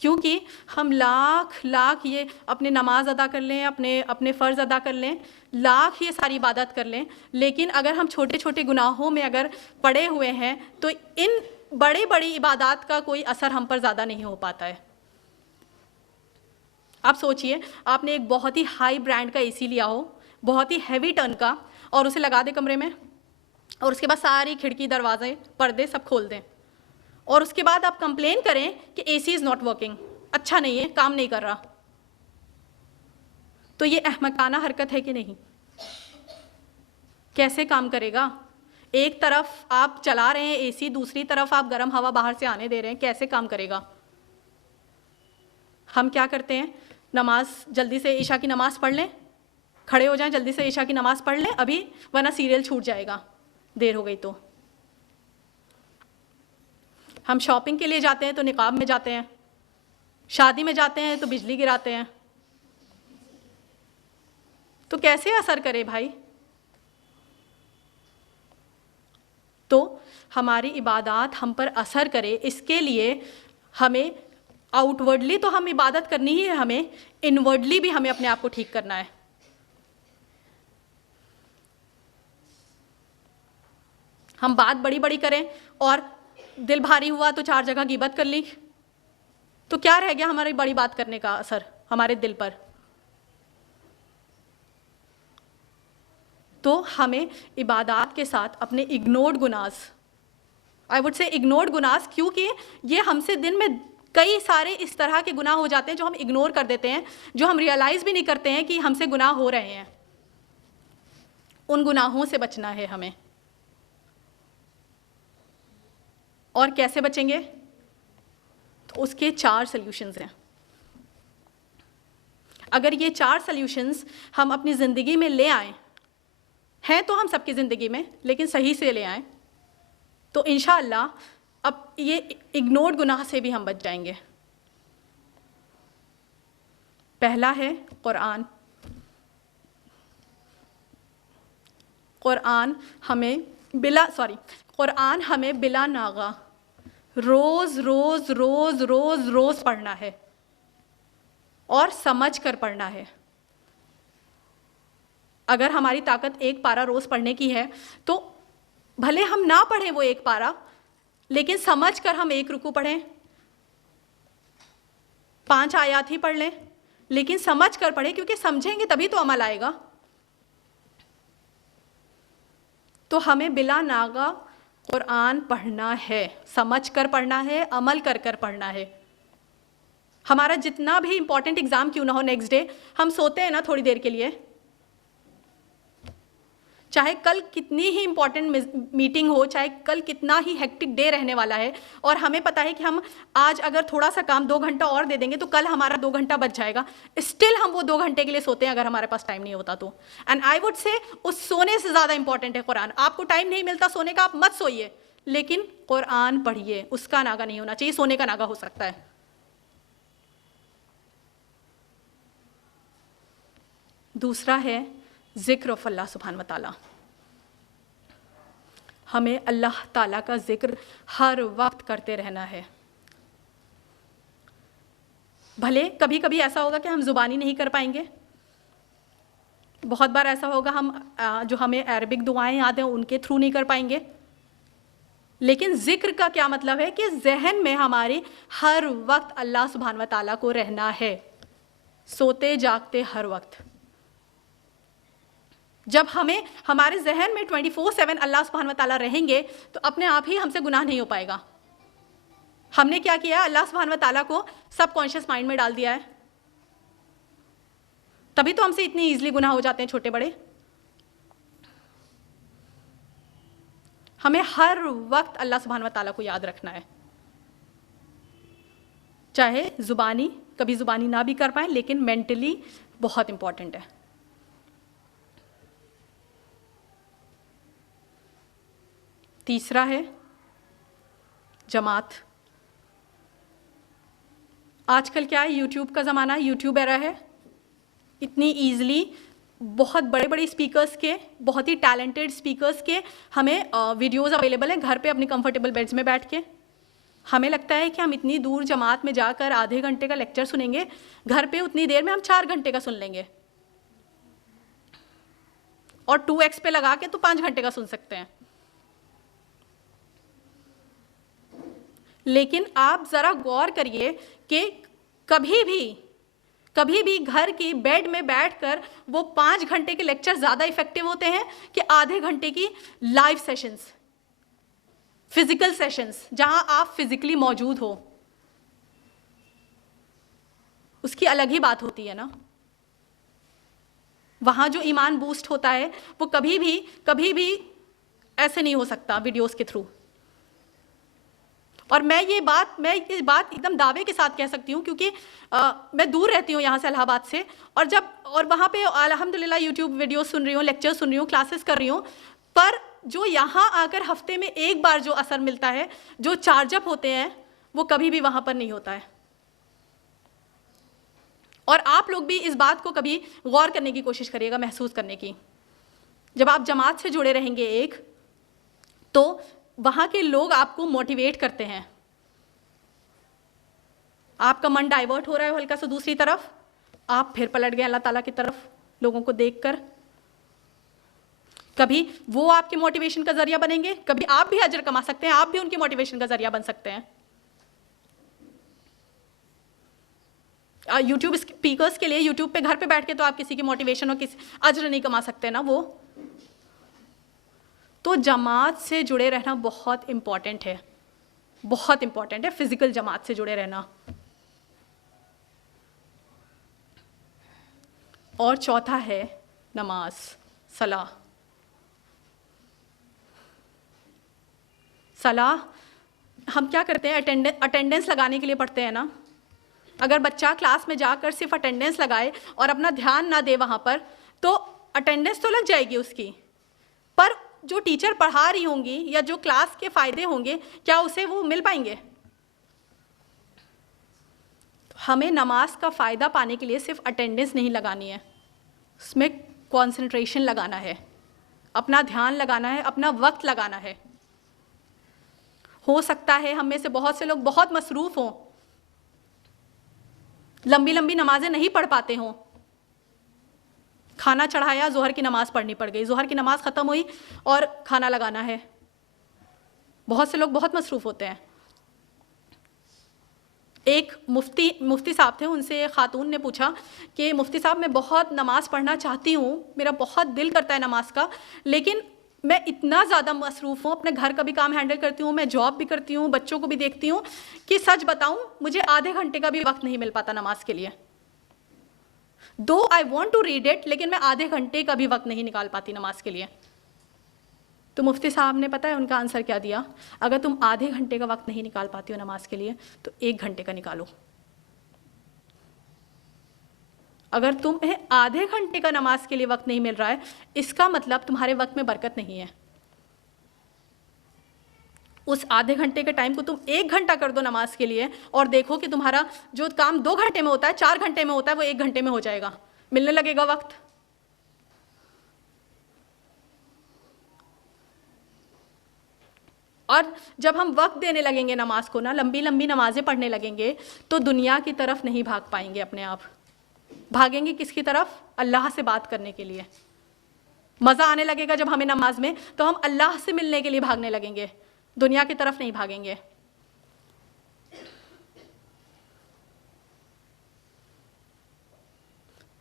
क्योंकि हम लाख ये अपने नमाज अदा कर लें, अपने फ़र्ज़ अदा कर लें, लाख ये सारी इबादत कर लें, लेकिन अगर हम छोटे छोटे गुनाहों में अगर पड़े हुए हैं तो इन बड़ी बड़ी इबादत का कोई असर हम पर ज़्यादा नहीं हो पाता है। आप सोचिए, आपने एक बहुत ही हाई ब्रांड का एसी लिया हो, बहुत ही हैवी टन का, और उसे लगा दें कमरे में, और उसके बाद सारी खिड़की, दरवाजे, पर्दे सब खोल दें, और उसके बाद आप कंप्लेन करें कि एसी इज़ नॉट वर्किंग, अच्छा नहीं है, काम नहीं कर रहा, तो ये अहमकाना हरकत है कि नहीं? कैसे काम करेगा? एक तरफ आप चला रहे हैं एसी, दूसरी तरफ आप गर्म हवा बाहर से आने दे रहे हैं, कैसे काम करेगा? हम क्या करते हैं, नमाज जल्दी से ईशा की नमाज़ पढ़ लें, खड़े हो जाएं, जल्दी से ईशा की नमाज़ पढ़ लें अभी, वरना सीरियल छूट जाएगा, देर हो गई तो। हम शॉपिंग के लिए जाते हैं तो निकाब में जाते हैं, शादी में जाते हैं तो बिजली गिराते हैं, तो कैसे असर करे भाई? तो हमारी इबादत हम पर असर करे, इसके लिए हमें आउटवर्डली तो हम इबादत करनी ही है, हमें इनवर्डली भी हमें अपने आप को ठीक करना है। हम बात बड़ी बड़ी करें और दिल भारी हुआ तो 4 जगह गीबत कर ली, तो क्या रह गया हमारी बड़ी बात करने का असर हमारे दिल पर? तो हमें इबादत के साथ अपने इग्नोर्ड गुनास, आई वुड से इग्नोर्ड गुनास, क्योंकि ये हमसे दिन में कई सारे इस तरह के गुनाह हो जाते हैं जो हम इग्नोर कर देते हैं, जो हम रियलाइज़ भी नहीं करते हैं कि हमसे गुनाह हो रहे हैं। उन गुनाहों से बचना है हमें। और कैसे बचेंगे? तो उसके 4 सल्यूशंस हैं। अगर ये 4 सल्यूशंस हम अपनी ज़िंदगी में ले आएँ, हैं तो हम सबकी ज़िंदगी में, लेकिन सही से ले आएँ, तो इंशाअल्लाह अब ये इग्नोर्ड गुनाह से भी हम बच जाएंगे। पहला है कुरान। कुरान हमें बिला नागा रोज़ रोज़ रोज़ रोज़ रोज़ पढ़ना है और समझ कर पढ़ना है। अगर हमारी ताकत 1 पारा रोज़ पढ़ने की है तो भले हम ना पढ़ें वो 1 पारा, लेकिन समझ कर हम 1 रुकू पढ़ें, 5 आयात ही पढ़ लें, लेकिन समझ कर पढ़ें, क्योंकि समझेंगे तभी तो अमल आएगा। तो हमें बिला नागा कुरान पढ़ना है, समझ कर पढ़ना है, अमल कर कर पढ़ना है। हमारा जितना भी इम्पॉर्टेंट एग्ज़ाम क्यों ना हो, नेक्स्ट डे हम सोते हैं ना थोड़ी देर के लिए, चाहे कल कितनी ही इम्पॉर्टेंट मीटिंग हो, चाहे कल कितना ही हेक्टिक डे रहने वाला है, और हमें पता है कि हम आज अगर थोड़ा सा काम 2 घंटा और दे देंगे तो कल हमारा 2 घंटा बच जाएगा, स्टिल हम वो 2 घंटे के लिए सोते हैं अगर हमारे पास टाइम नहीं होता तो। एंड आई वुड से उस सोने से ज़्यादा इंपॉर्टेंट है कुरान। आपको टाइम नहीं मिलता सोने का, आप मत सोइए, लेकिन कुरान पढ़िए। उसका नागा नहीं होना चाहिए, सोने का नागा हो सकता है। दूसरा है ज़िक्र ऑफ अल्लाह सुब्हान व तआला। हमें अल्लाह ताला का ज़िक्र हर वक्त करते रहना है। भले कभी कभी ऐसा होगा कि हम ज़ुबानी नहीं कर पाएंगे, बहुत बार ऐसा होगा हम जो हमें अरबिक दुआएं याद हैं उनके थ्रू नहीं कर पाएंगे, लेकिन ज़िक्र का क्या मतलब है कि जहन में हमारे हर वक्त अल्लाह सुब्हान व तआला को रहना है, सोते जागते हर वक्त। जब हमें हमारे जहन में 24/7 अल्लाह सुब्हान व तआला रहेंगे तो अपने आप ही हमसे गुनाह नहीं हो पाएगा। हमने क्या किया? अल्लाह सुब्हान व तआला को सबकॉन्शियस माइंड में डाल दिया है, तभी तो हमसे इतनी ईजिली गुनाह हो जाते हैं छोटे बड़े। हमें हर वक्त अल्लाह सुब्हान व तआला को याद रखना है। चाहे ज़ुबानी, कभी ज़ुबानी ना भी कर पाएँ, लेकिन मेंटली बहुत इम्पॉर्टेंट है। तीसरा है जमात। आजकल क्या है, यूट्यूब का ज़माना, यूट्यूब एरा है। इतनी ईज़िली बहुत बड़े बड़े स्पीकर्स के, बहुत ही टैलेंटेड स्पीकर्स के हमें वीडियोस अवेलेबल हैं घर पे अपनी कंफर्टेबल बेड्स में बैठ के। हमें लगता है कि हम इतनी दूर जमात में जाकर आधे घंटे का लेक्चर सुनेंगे, घर पे उतनी देर में हम 4 घंटे का सुन लेंगे, और 2x पे लगा के तो 5 घंटे का सुन सकते हैं। लेकिन आप ज़रा गौर करिए कि कभी भी घर की बेड में बैठकर वो 5 घंटे के लेक्चर ज़्यादा इफेक्टिव होते हैं कि आधे घंटे की लाइव सेशंस, फिजिकल सेशंस, जहां आप फिजिकली मौजूद हो। उसकी अलग ही बात होती है ना। वहां जो ईमान बूस्ट होता है वो कभी भी ऐसे नहीं हो सकता वीडियोस के थ्रू। और मैं ये बात एकदम दावे के साथ कह सकती हूँ, क्योंकि मैं दूर रहती हूँ यहाँ से, इलाहाबाद से, और वहाँ पे अल्हम्दुलिल्लाह यूट्यूब वीडियो सुन रही हूँ, लेक्चर सुन रही हूँ, क्लासेस कर रही हूँ, पर जो यहाँ आकर हफ्ते में एक बार जो असर मिलता है, जो चार्जअप होते हैं, वो कभी भी वहाँ पर नहीं होता है। और आप लोग भी इस बात को कभी गौर करने की कोशिश करिएगा, महसूस करने की। जब आप जमात से जुड़े रहेंगे एक, तो वहाँ के लोग आपको मोटिवेट करते हैं। आपका मन डाइवर्ट हो रहा है हल्का सा दूसरी तरफ, आप फिर पलट गए अल्लाह ताला की तरफ लोगों को देखकर। कभी वो आपके मोटिवेशन का जरिया बनेंगे, कभी आप भी अजर कमा सकते हैं, आप भी उनकी मोटिवेशन का जरिया बन सकते हैं। यूट्यूब स्पीकर्स के लिए यूट्यूब पे घर पे बैठ के तो आप किसी की मोटिवेशन और किसी अजर नहीं कमा सकते ना वो। तो जमात से जुड़े रहना बहुत इम्पॉर्टेंट है, बहुत इम्पॉर्टेंट है, फिजिकल जमात से जुड़े रहना। और चौथा है नमाज, सलाह। हम क्या करते हैं, अटेंडेंस लगाने के लिए पढ़ते हैं ना। अगर बच्चा क्लास में जाकर सिर्फ अटेंडेंस लगाए और अपना ध्यान ना दे वहाँ पर, तो अटेंडेंस तो लग जाएगी उसकी, पर जो टीचर पढ़ा रही होंगी या जो क्लास के फ़ायदे होंगे, क्या उसे वो मिल पाएंगे? हमें नमाज का फ़ायदा पाने के लिए सिर्फ अटेंडेंस नहीं लगानी है, उसमें कंसंट्रेशन लगाना है, अपना ध्यान लगाना है, अपना वक्त लगाना है। हो सकता है हम में से बहुत से लोग बहुत मसरूफ़ हों, लंबी लंबी नमाजें नहीं पढ़ पाते हों। खाना चढ़ाया, ज़ोहर की नमाज़ पढ़नी पड़ गई, ज़ोहर की नमाज़ ख़त्म हुई और खाना लगाना है। बहुत से लोग बहुत मसरूफ़ होते हैं। एक मुफ्ती साहब थे, उनसे एक ख़ातून ने पूछा कि मुफ्ती साहब, मैं बहुत नमाज़ पढ़ना चाहती हूँ, मेरा बहुत दिल करता है नमाज का, लेकिन मैं इतना ज़्यादा मसरूफ़ हूँ, अपने घर का भी काम हैंडल करती हूँ, मैं जॉब भी करती हूँ, बच्चों को भी देखती हूँ, कि सच बताऊँ मुझे आधे घंटे का भी वक्त नहीं मिल पाता नमाज के लिए। Though I want to read it, लेकिन मैं आधे घंटे का भी वक्त नहीं निकाल पाती नमाज के लिए। तो मुफ्ती साहब ने, पता है उनका आंसर क्या दिया? अगर तुम आधे घंटे का वक्त नहीं निकाल पाती हो नमाज के लिए, तो 1 घंटे का निकालो। अगर तुम्हें आधे घंटे का नमाज के लिए वक्त नहीं मिल रहा है, इसका मतलब तुम्हारे वक्त में बरकत नहीं है। उस आधे घंटे के टाइम को तुम 1 घंटा कर दो नमाज के लिए, और देखो कि तुम्हारा जो काम 2 घंटे में होता है, 4 घंटे में होता है, वो 1 घंटे में हो जाएगा, मिलने लगेगा वक्त। और जब हम वक्त देने लगेंगे नमाज को ना, लंबी लंबी नमाजें पढ़ने लगेंगे, तो दुनिया की तरफ नहीं भाग पाएंगे अपने आप। भागेंगे किसकी तरफ? अल्लाह से बात करने के लिए। मज़ा आने लगेगा जब हमें नमाज में, तो हम अल्लाह से मिलने के लिए भागने लगेंगे, दुनिया की तरफ नहीं भागेंगे।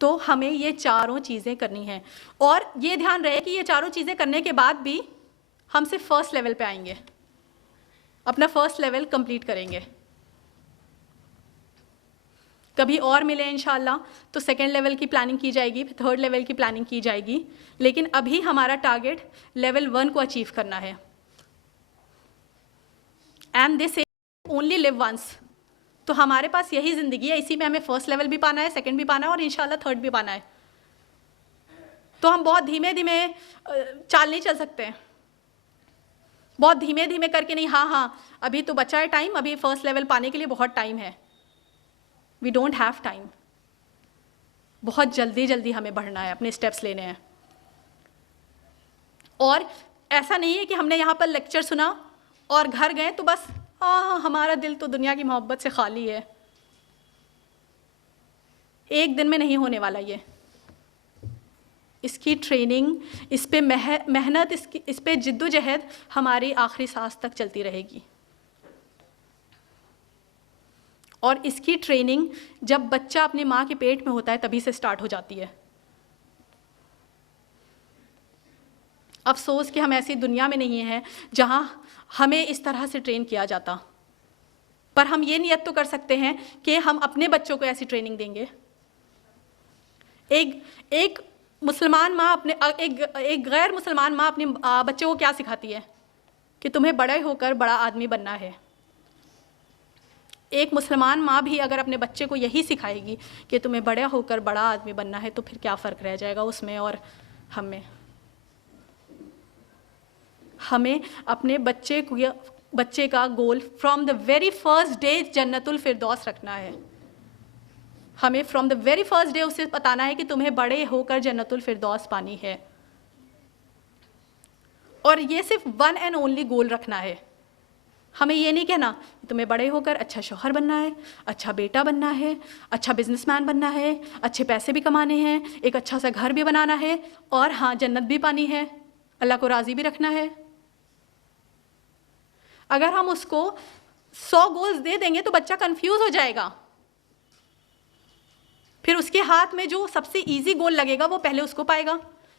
तो हमें ये चारों चीज़ें करनी हैं, और ये ध्यान रहे कि ये चारों चीज़ें करने के बाद भी हम सिर्फ फर्स्ट लेवल पे आएंगे, अपना फर्स्ट लेवल कंप्लीट करेंगे। कभी और मिले इंशाल्लाह तो सेकेंड लेवल की प्लानिंग की जाएगी, फिर थर्ड लेवल की प्लानिंग की जाएगी, लेकिन अभी हमारा टारगेट लेवल 1 को अचीव करना है। एंड दे से ओनली लिव वंस, तो हमारे पास यही ज़िंदगी है, इसी में हमें फर्स्ट लेवल भी पाना है, सेकंड भी पाना है और इंशाल्लाह थर्ड भी पाना है। तो हम बहुत धीमे धीमे चाल नहीं चल सकते हैं, बहुत धीमे धीमे करके नहीं, हाँ हाँ अभी तो बचा है टाइम, अभी फर्स्ट लेवल पाने के लिए बहुत टाइम है। वी डोंट हैव टाइम, बहुत जल्दी जल्दी हमें बढ़ना है, अपने स्टेप्स लेने हैं। और ऐसा नहीं है कि हमने यहाँ पर लेक्चर सुना और घर गए तो बस हमारा दिल तो दुनिया की मोहब्बत से खाली है। एक दिन में नहीं होने वाला ये। इसकी ट्रेनिंग, इस पे मेहनत, इस पे जिद्दोजहद हमारी आखिरी सांस तक चलती रहेगी। और इसकी ट्रेनिंग जब बच्चा अपनी माँ के पेट में होता है तभी से स्टार्ट हो जाती है। अफसोस कि हम ऐसी दुनिया में नहीं हैं जहाँ हमें इस तरह से ट्रेन किया जाता। पर हम ये नियत तो कर सकते हैं कि हम अपने बच्चों को ऐसी ट्रेनिंग देंगे। एक मुसलमान माँ अपने एक गैर मुसलमान माँ अपने बच्चों को क्या सिखाती है कि तुम्हें बड़े होकर बड़ा आदमी बनना है। एक मुसलमान माँ भी अगर अपने बच्चे को यही सिखाएगी कि तुम्हें बड़ा होकर बड़ा आदमी बनना है, तो फिर क्या फ़र्क रह जाएगा उसमें और हमें। हमें अपने बच्चे का goal from the very first day जन्नतुल फिरदौस रखना है। हमें from the very first day उसे बताना है कि तुम्हें बड़े होकर जन्नतुल फिरदौस पानी है। और ये सिर्फ वन एंड ओनली गोल रखना है। हमें ये नहीं कहना तुम्हें बड़े होकर अच्छा शौहर बनना है, अच्छा बेटा बनना है, अच्छा बिजनेसमैन बनना है, अच्छे पैसे भी कमाने हैं, एक अच्छा सा घर भी बनाना है और हाँ जन्नत भी पानी है, अल्लाह को राज़ी भी रखना है। अगर हम उसको 100 गोल्स दे देंगे तो बच्चा कंफ्यूज हो जाएगा। फिर उसके हाथ में जो सबसे इजी गोल लगेगा वो पहले उसको पाएगा,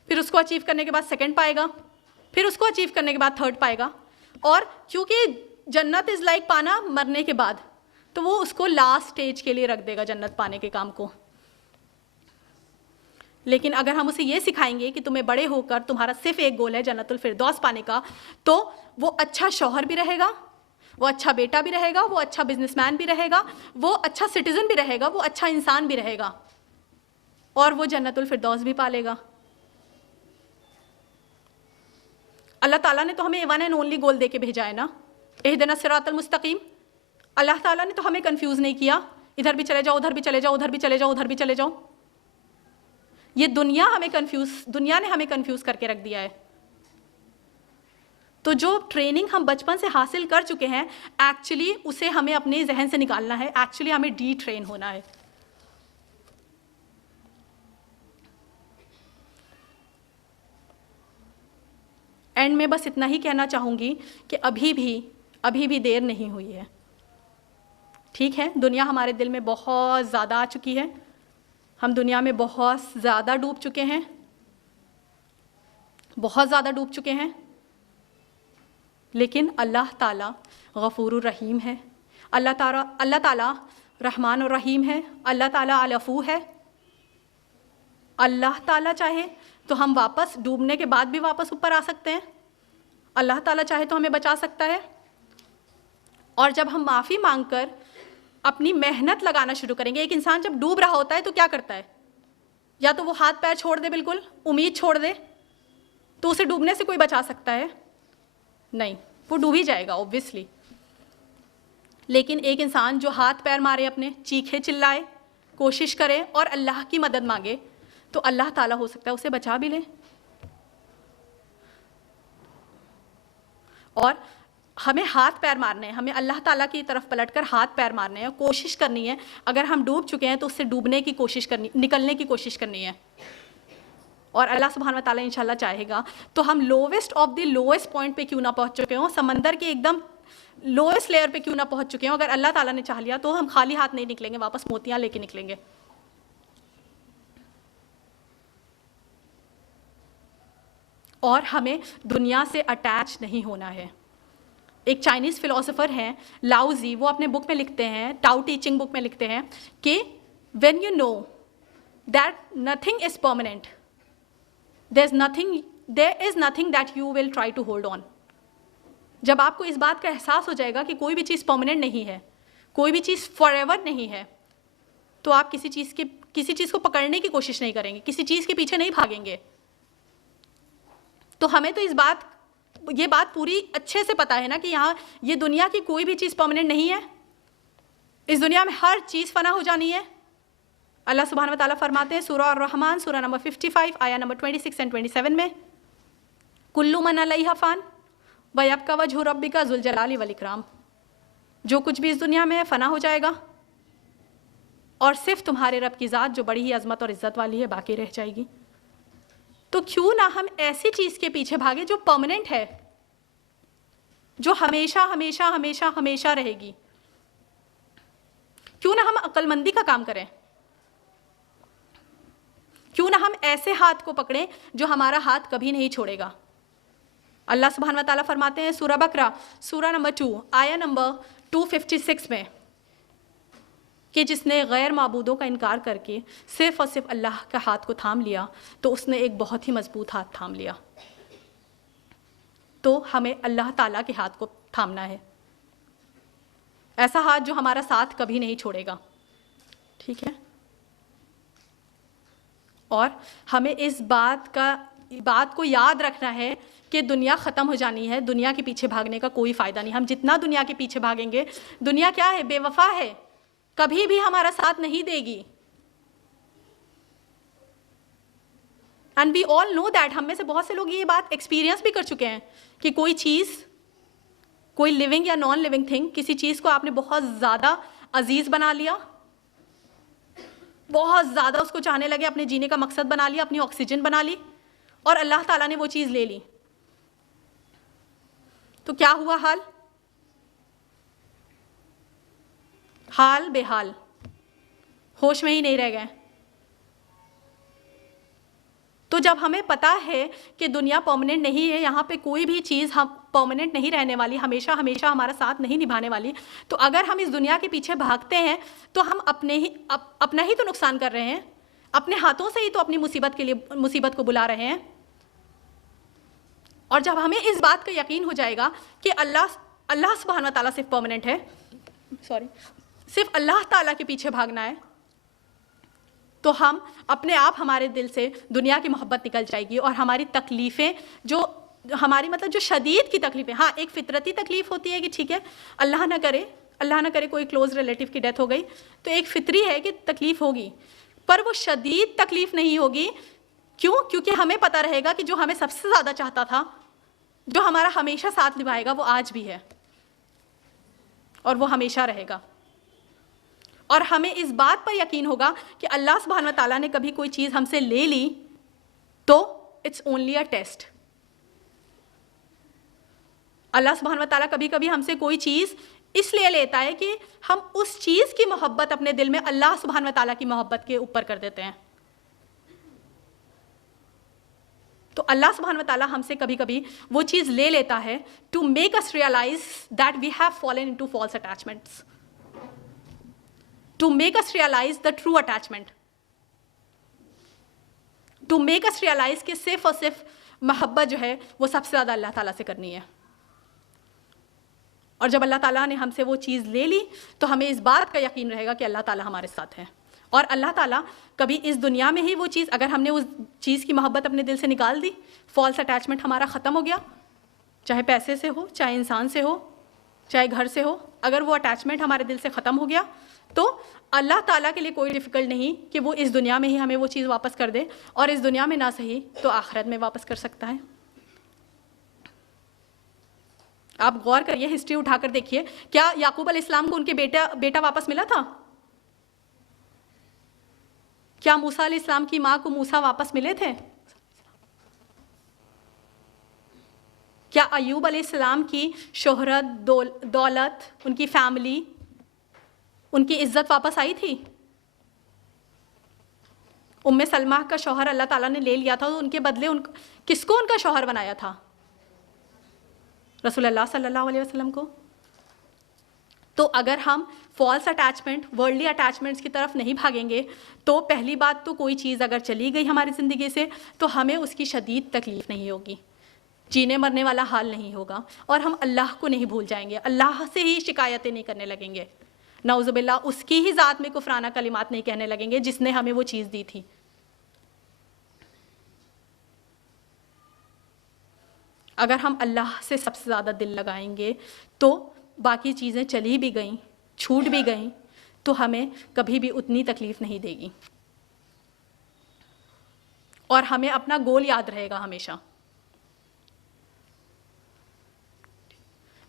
फिर उसको अचीव करने के बाद सेकंड पाएगा, फिर उसको अचीव करने के बाद थर्ड पाएगा। और क्योंकि जन्नत इज़ लाइक पाना मरने के बाद, तो वो उसको लास्ट स्टेज के लिए रख देगा जन्नत पाने के काम को। लेकिन अगर हम उसे ये सिखाएंगे कि तुम्हें बड़े होकर तुम्हारा सिर्फ एक गोल है जन्नतुल फिरदौस पाने का, तो वो अच्छा शौहर भी रहेगा, वो अच्छा बेटा भी रहेगा, वो अच्छा बिजनेसमैन भी रहेगा, वो अच्छा सिटीज़न भी रहेगा, वो अच्छा इंसान भी रहेगा और वो जन्नतुल फिरदौस भी पालेगा। अल्लाह ताला ने तो हमें वन एंड ओनली गोल दे के भेजा है ना, इहदिना सिरातल मुस्तकीम। अल्लाह ताला ने तो हमें कंफ्यूज नहीं किया, इधर भी चले जाओ, उधर भी चले जाओ, उधर भी चले जाओ, उधर भी चले जाओ। ये दुनिया ने हमें कंफ्यूज करके रख दिया है। तो जो ट्रेनिंग हम बचपन से हासिल कर चुके हैं, एक्चुअली उसे हमें अपने जहन से निकालना है, एक्चुअली हमें डी ट्रेन होना है। एंड में बस इतना ही कहना चाहूँगी कि अभी भी देर नहीं हुई है। ठीक है, दुनिया हमारे दिल में बहुत ज़्यादा आ चुकी है, हम दुनिया में बहुत ज़्यादा डूब चुके हैं, बहुत ज़्यादा डूब चुके हैं। लेकिन अल्लाह ताला गफ़ूरुर रहीम है, अल्लाह ताला रहमान और रहीम है, अल्लाह ताला अलअफ़ू है। अल्लाह ताला चाहे तो हम वापस डूबने के बाद भी वापस ऊपर आ सकते हैं, अल्लाह ताला चाहे तो हमें बचा सकता है। और जब हम माफ़ी मांगकर अपनी मेहनत लगाना शुरू करेंगे, एक इंसान जब डूब रहा होता है तो क्या करता है, या तो वो हाथ पैर छोड़ दे, बिल्कुल उम्मीद छोड़ दे, तो उसे डूबने से कोई बचा सकता है? नहीं, वो डूब ही जाएगा ऑब्वियसली। लेकिन एक इंसान जो हाथ पैर मारे, अपने चीखे चिल्लाए, कोशिश करे और अल्लाह की मदद मांगे, तो अल्लाह ताला हो सकता है उसे बचा भी ले। और हमें हाथ पैर मारने हैं, हमें अल्लाह ताला की तरफ पलटकर हाथ पैर मारने हैं, कोशिश करनी है। अगर हम डूब चुके हैं तो उससे डूबने की कोशिश करनी, निकलने की कोशिश करनी है। और अल्लाह सुब्हान व तआला इंशाल्लाह चाहेगा तो हम lowest of the lowest point पे क्यों ना पहुंच चुके हों, समंदर के एकदम लोएस्ट लेयर पे क्यों ना पहुंच चुके हों, अगर अल्लाह ताला ने चाह लिया तो हम खाली हाथ नहीं निकलेंगे, वापस मोतियां लेके निकलेंगे। और हमें दुनिया से अटैच नहीं होना है। एक चाइनीज़ फ़िलोसोफर हैं लाओजी, वो अपने बुक में लिखते हैं, टाओ टीचिंग बुक में लिखते हैं कि when you know that nothing is permanent, there is nothing that you will try to hold on. जब आपको इस बात का एहसास हो जाएगा कि कोई भी चीज़ परमानेंट नहीं है, कोई भी चीज़ फॉरएवर नहीं है, तो आप किसी चीज़ को पकड़ने की कोशिश नहीं करेंगे, किसी चीज़ के पीछे नहीं भागेंगे। तो हमें तो ये बात पूरी अच्छे से पता है ना कि यहाँ ये दुनिया की कोई भी चीज़ परमानेंट नहीं है। इस दुनिया में हर चीज़ फना हो जानी है। अल्लाह सुब्हान व तआला फरमाते हैं सूरह ar-रहमान सूरह नंबर 55 आया नंबर 26 एंड 27 में, कुल्लु मन अलैहा फ़ान व यब्का वजहु रब्बिका ज़ुल जलाली वल इकराम, जो कुछ भी इस दुनिया में है फ़ना हो जाएगा और सिर्फ तुम्हारे रब की ज़ात जो बड़ी ही अज़मत और इज़्ज़त वाली है बाकी रह जाएगी। तो क्यों ना हम ऐसी चीज़ के पीछे भागे जो परमानेंट है, जो हमेशा हमेशा हमेशा हमेशा रहेगी। क्यों ना हम अक्लमंदी का काम करें, क्यों ना हम ऐसे हाथ को पकड़ें जो हमारा हाथ कभी नहीं छोड़ेगा। अल्लाह सुब्हान व तआला फरमाते हैं सूरह बकरा सूरह नंबर 2 आया नंबर 256 में कि जिसने गैर माबूदों का इनकार करके सिर्फ़ और सिर्फ अल्लाह के हाथ को थाम लिया तो उसने एक बहुत ही मजबूत हाथ थाम लिया। तो हमें अल्लाह ताला के हाथ को थामना है, ऐसा हाथ जो हमारा साथ कभी नहीं छोड़ेगा, ठीक है। और हमें इस बात को याद रखना है कि दुनिया ख़त्म हो जानी है, दुनिया के पीछे भागने का कोई फ़ायदा नहीं। हम जितना दुनिया के पीछे भागेंगे, दुनिया क्या है, बेवफा है, कभी भी हमारा साथ नहीं देगी। And we all know that, हम में से बहुत से लोग ये बात एक्सपीरियंस भी कर चुके हैं कि कोई चीज़, कोई लिविंग या नॉन लिविंग थिंग, किसी चीज़ को आपने बहुत ज़्यादा अजीज़ बना लिया, बहुत ज़्यादा उसको चाहने लगे, अपने जीने का मकसद बना लिया, अपनी ऑक्सीजन बना ली, और अल्लाह ताला ने वो चीज़ ले ली। तो क्या हुआ हाल बेहाल, होश में ही नहीं रह गए। तो जब हमें पता है कि दुनिया परमानेंट नहीं है, यहाँ पे कोई भी चीज़ हम परमानेंट नहीं रहने वाली, हमेशा हमेशा हमारा साथ नहीं निभाने वाली, तो अगर हम इस दुनिया के पीछे भागते हैं तो हम अपना ही तो नुकसान कर रहे हैं, अपने हाथों से ही तो अपनी मुसीबत को बुला रहे हैं। और जब हमें इस बात का यकीन हो जाएगा कि अल्लाह सुब्हान व तआला सिर्फ परमानेंट है, सिर्फ अल्लाह ताला के पीछे भागना है, तो हम अपने आप, हमारे दिल से दुनिया की मोहब्बत निकल जाएगी और हमारी तकलीफ़ें, जो हमारी जो शदीद की तकलीफ़ें, हाँ एक फितरती तकलीफ़ होती है कि ठीक है अल्लाह ना करे कोई क्लोज़ रिलेटिव की डेथ हो गई, तो एक फितरी है कि तकलीफ़ होगी, पर वो शदीद तकलीफ़ नहीं होगी। क्यों? क्योंकि हमें पता रहेगा कि जो हमें सबसे ज़्यादा चाहता था, जो हमारा हमेशा साथ निभाएगा, वो आज भी है और वो हमेशा रहेगा। और हमें इस बात पर यकीन होगा कि अल्लाह सुब्हान व तआला ने कभी कोई चीज़ हमसे ले ली तो इट्स ओनली अ टेस्ट। अल्लाह सुब्हान व तआला कभी कभी हमसे कोई चीज़ इसलिए लेता है कि हम उस चीज़ की मोहब्बत अपने दिल में अल्लाह सुब्हान व तआला की मोहब्बत के ऊपर कर देते हैं। तो अल्लाह सुब्हान व तआला हमसे कभी कभी वो चीज़ ले लेता है to make us realize that we have fallen into false attachments, to make us realize the true attachment, to make us realize कि सिर्फ और सिर्फ मोहब्बत जो है वो सबसे ज़्यादा अल्लाह ताला से करनी है। और जब अल्लाह ताला ने हमसे वो चीज़ ले ली तो हमें इस बात का यकीन रहेगा कि अल्लाह ताला हमारे साथ है। और अल्लाह ताला कभी इस दुनिया में ही वो चीज़, अगर हमने उस चीज़ की मोहब्बत अपने दिल से निकाल दी, फॉल्स अटैचमेंट हमारा ख़त्म हो गया, चाहे पैसे से हो, चाहे इंसान से हो, चाहे घर से हो, अगर वो अटैचमेंट हमारे दिल से ख़त्म हो गया तो अल्लाह ताला के लिए कोई डिफ़िकल्ट नहीं कि वो इस दुनिया में ही हमें वो चीज़ वापस कर दे, और इस दुनिया में ना सही तो आखिरत में वापस कर सकता है। आप गौर करिए, हिस्ट्री उठाकर देखिए, क्या याकूब अलैहिस्सलाम को उनके बेटा वापस मिला था? क्या मूसा अलैहिस्सलाम की माँ को मूसा वापस मिले थे? क्या अय्यूब अलैहिस्सलाम की शोहरत, दौलत, उनकी फैमिली, उनकी इज्जत वापस आई थी? उम्मे सलमा का शौहर अल्लाह ताला ने ले लिया था, तो उनके बदले किसको उनका शौहर बनाया था? रसूलुल्लाह सल्लल्लाहु अलैहि वसल्लम को। तो अगर हम फॉल्स अटैचमेंट, वर्ल्डली अटैचमेंट्स की तरफ नहीं भागेंगे तो पहली बात तो कोई चीज़ अगर चली गई हमारी ज़िंदगी से तो हमें उसकी शदीद तकलीफ़ नहीं होगी, जीने मरने वाला हाल नहीं होगा, और हम अल्लाह को नहीं भूल जाएंगे, अल्लाह से ही शिकायतें नहीं करने लगेंगे। नौजुबिल्ला उसकी ही ज़ात में कुफराना कलिमात नहीं कहने लगेंगे जिसने हमें वो चीज़ दी थी। अगर हम अल्लाह से सबसे ज़्यादा दिल लगाएंगे तो बाकी चीज़ें चली भी गईं, छूट भी गईं, तो हमें कभी भी उतनी तकलीफ़ नहीं देगी और हमें अपना गोल याद रहेगा हमेशा।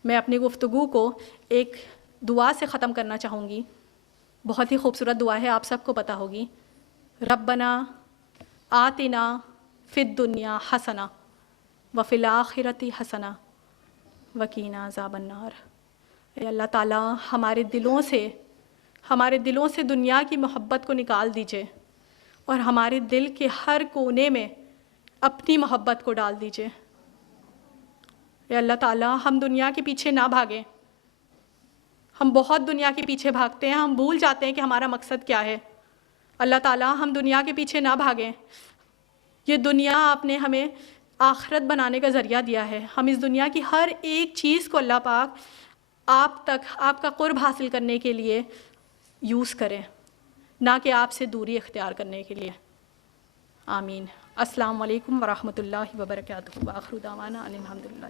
मैं अपनी गुफ्तगू को एक दुआ से ख़त्म करना चाहूँगी। बहुत ही खूबसूरत दुआ है, आप सबको पता होगी। रब्बना आतिना फिद दुनिया हसना व फिल आखिरती हसना वकीना अज़ाबन्नार। अल्लाह ताला हमारे दिलों से दुनिया की मोहब्बत को निकाल दीजिए और हमारे दिल के हर कोने में अपनी मोहब्बत को डाल दीजिए। अल्लाह ताला हम दुनिया के पीछे ना भागें। हम बहुत दुनिया के पीछे भागते हैं, हम भूल जाते हैं कि हमारा मकसद क्या है। अल्लाह ताला हम दुनिया के पीछे ना भागें। ये दुनिया आपने हमें आखिरत बनाने का ज़रिया दिया है। हम इस दुनिया की हर एक चीज़ को अल्लाह पाक आप तक आपका कुर्ब हासिल करने के लिए यूज़ करें, ना कि आपसे दूरी इख्तियार करने के लिए। आमीन। अस्सलाम वालेकुम वरहमतुल्लाहि वबरकातुहू। आखिर दावाना अनिल हम्दुलिल्लाह।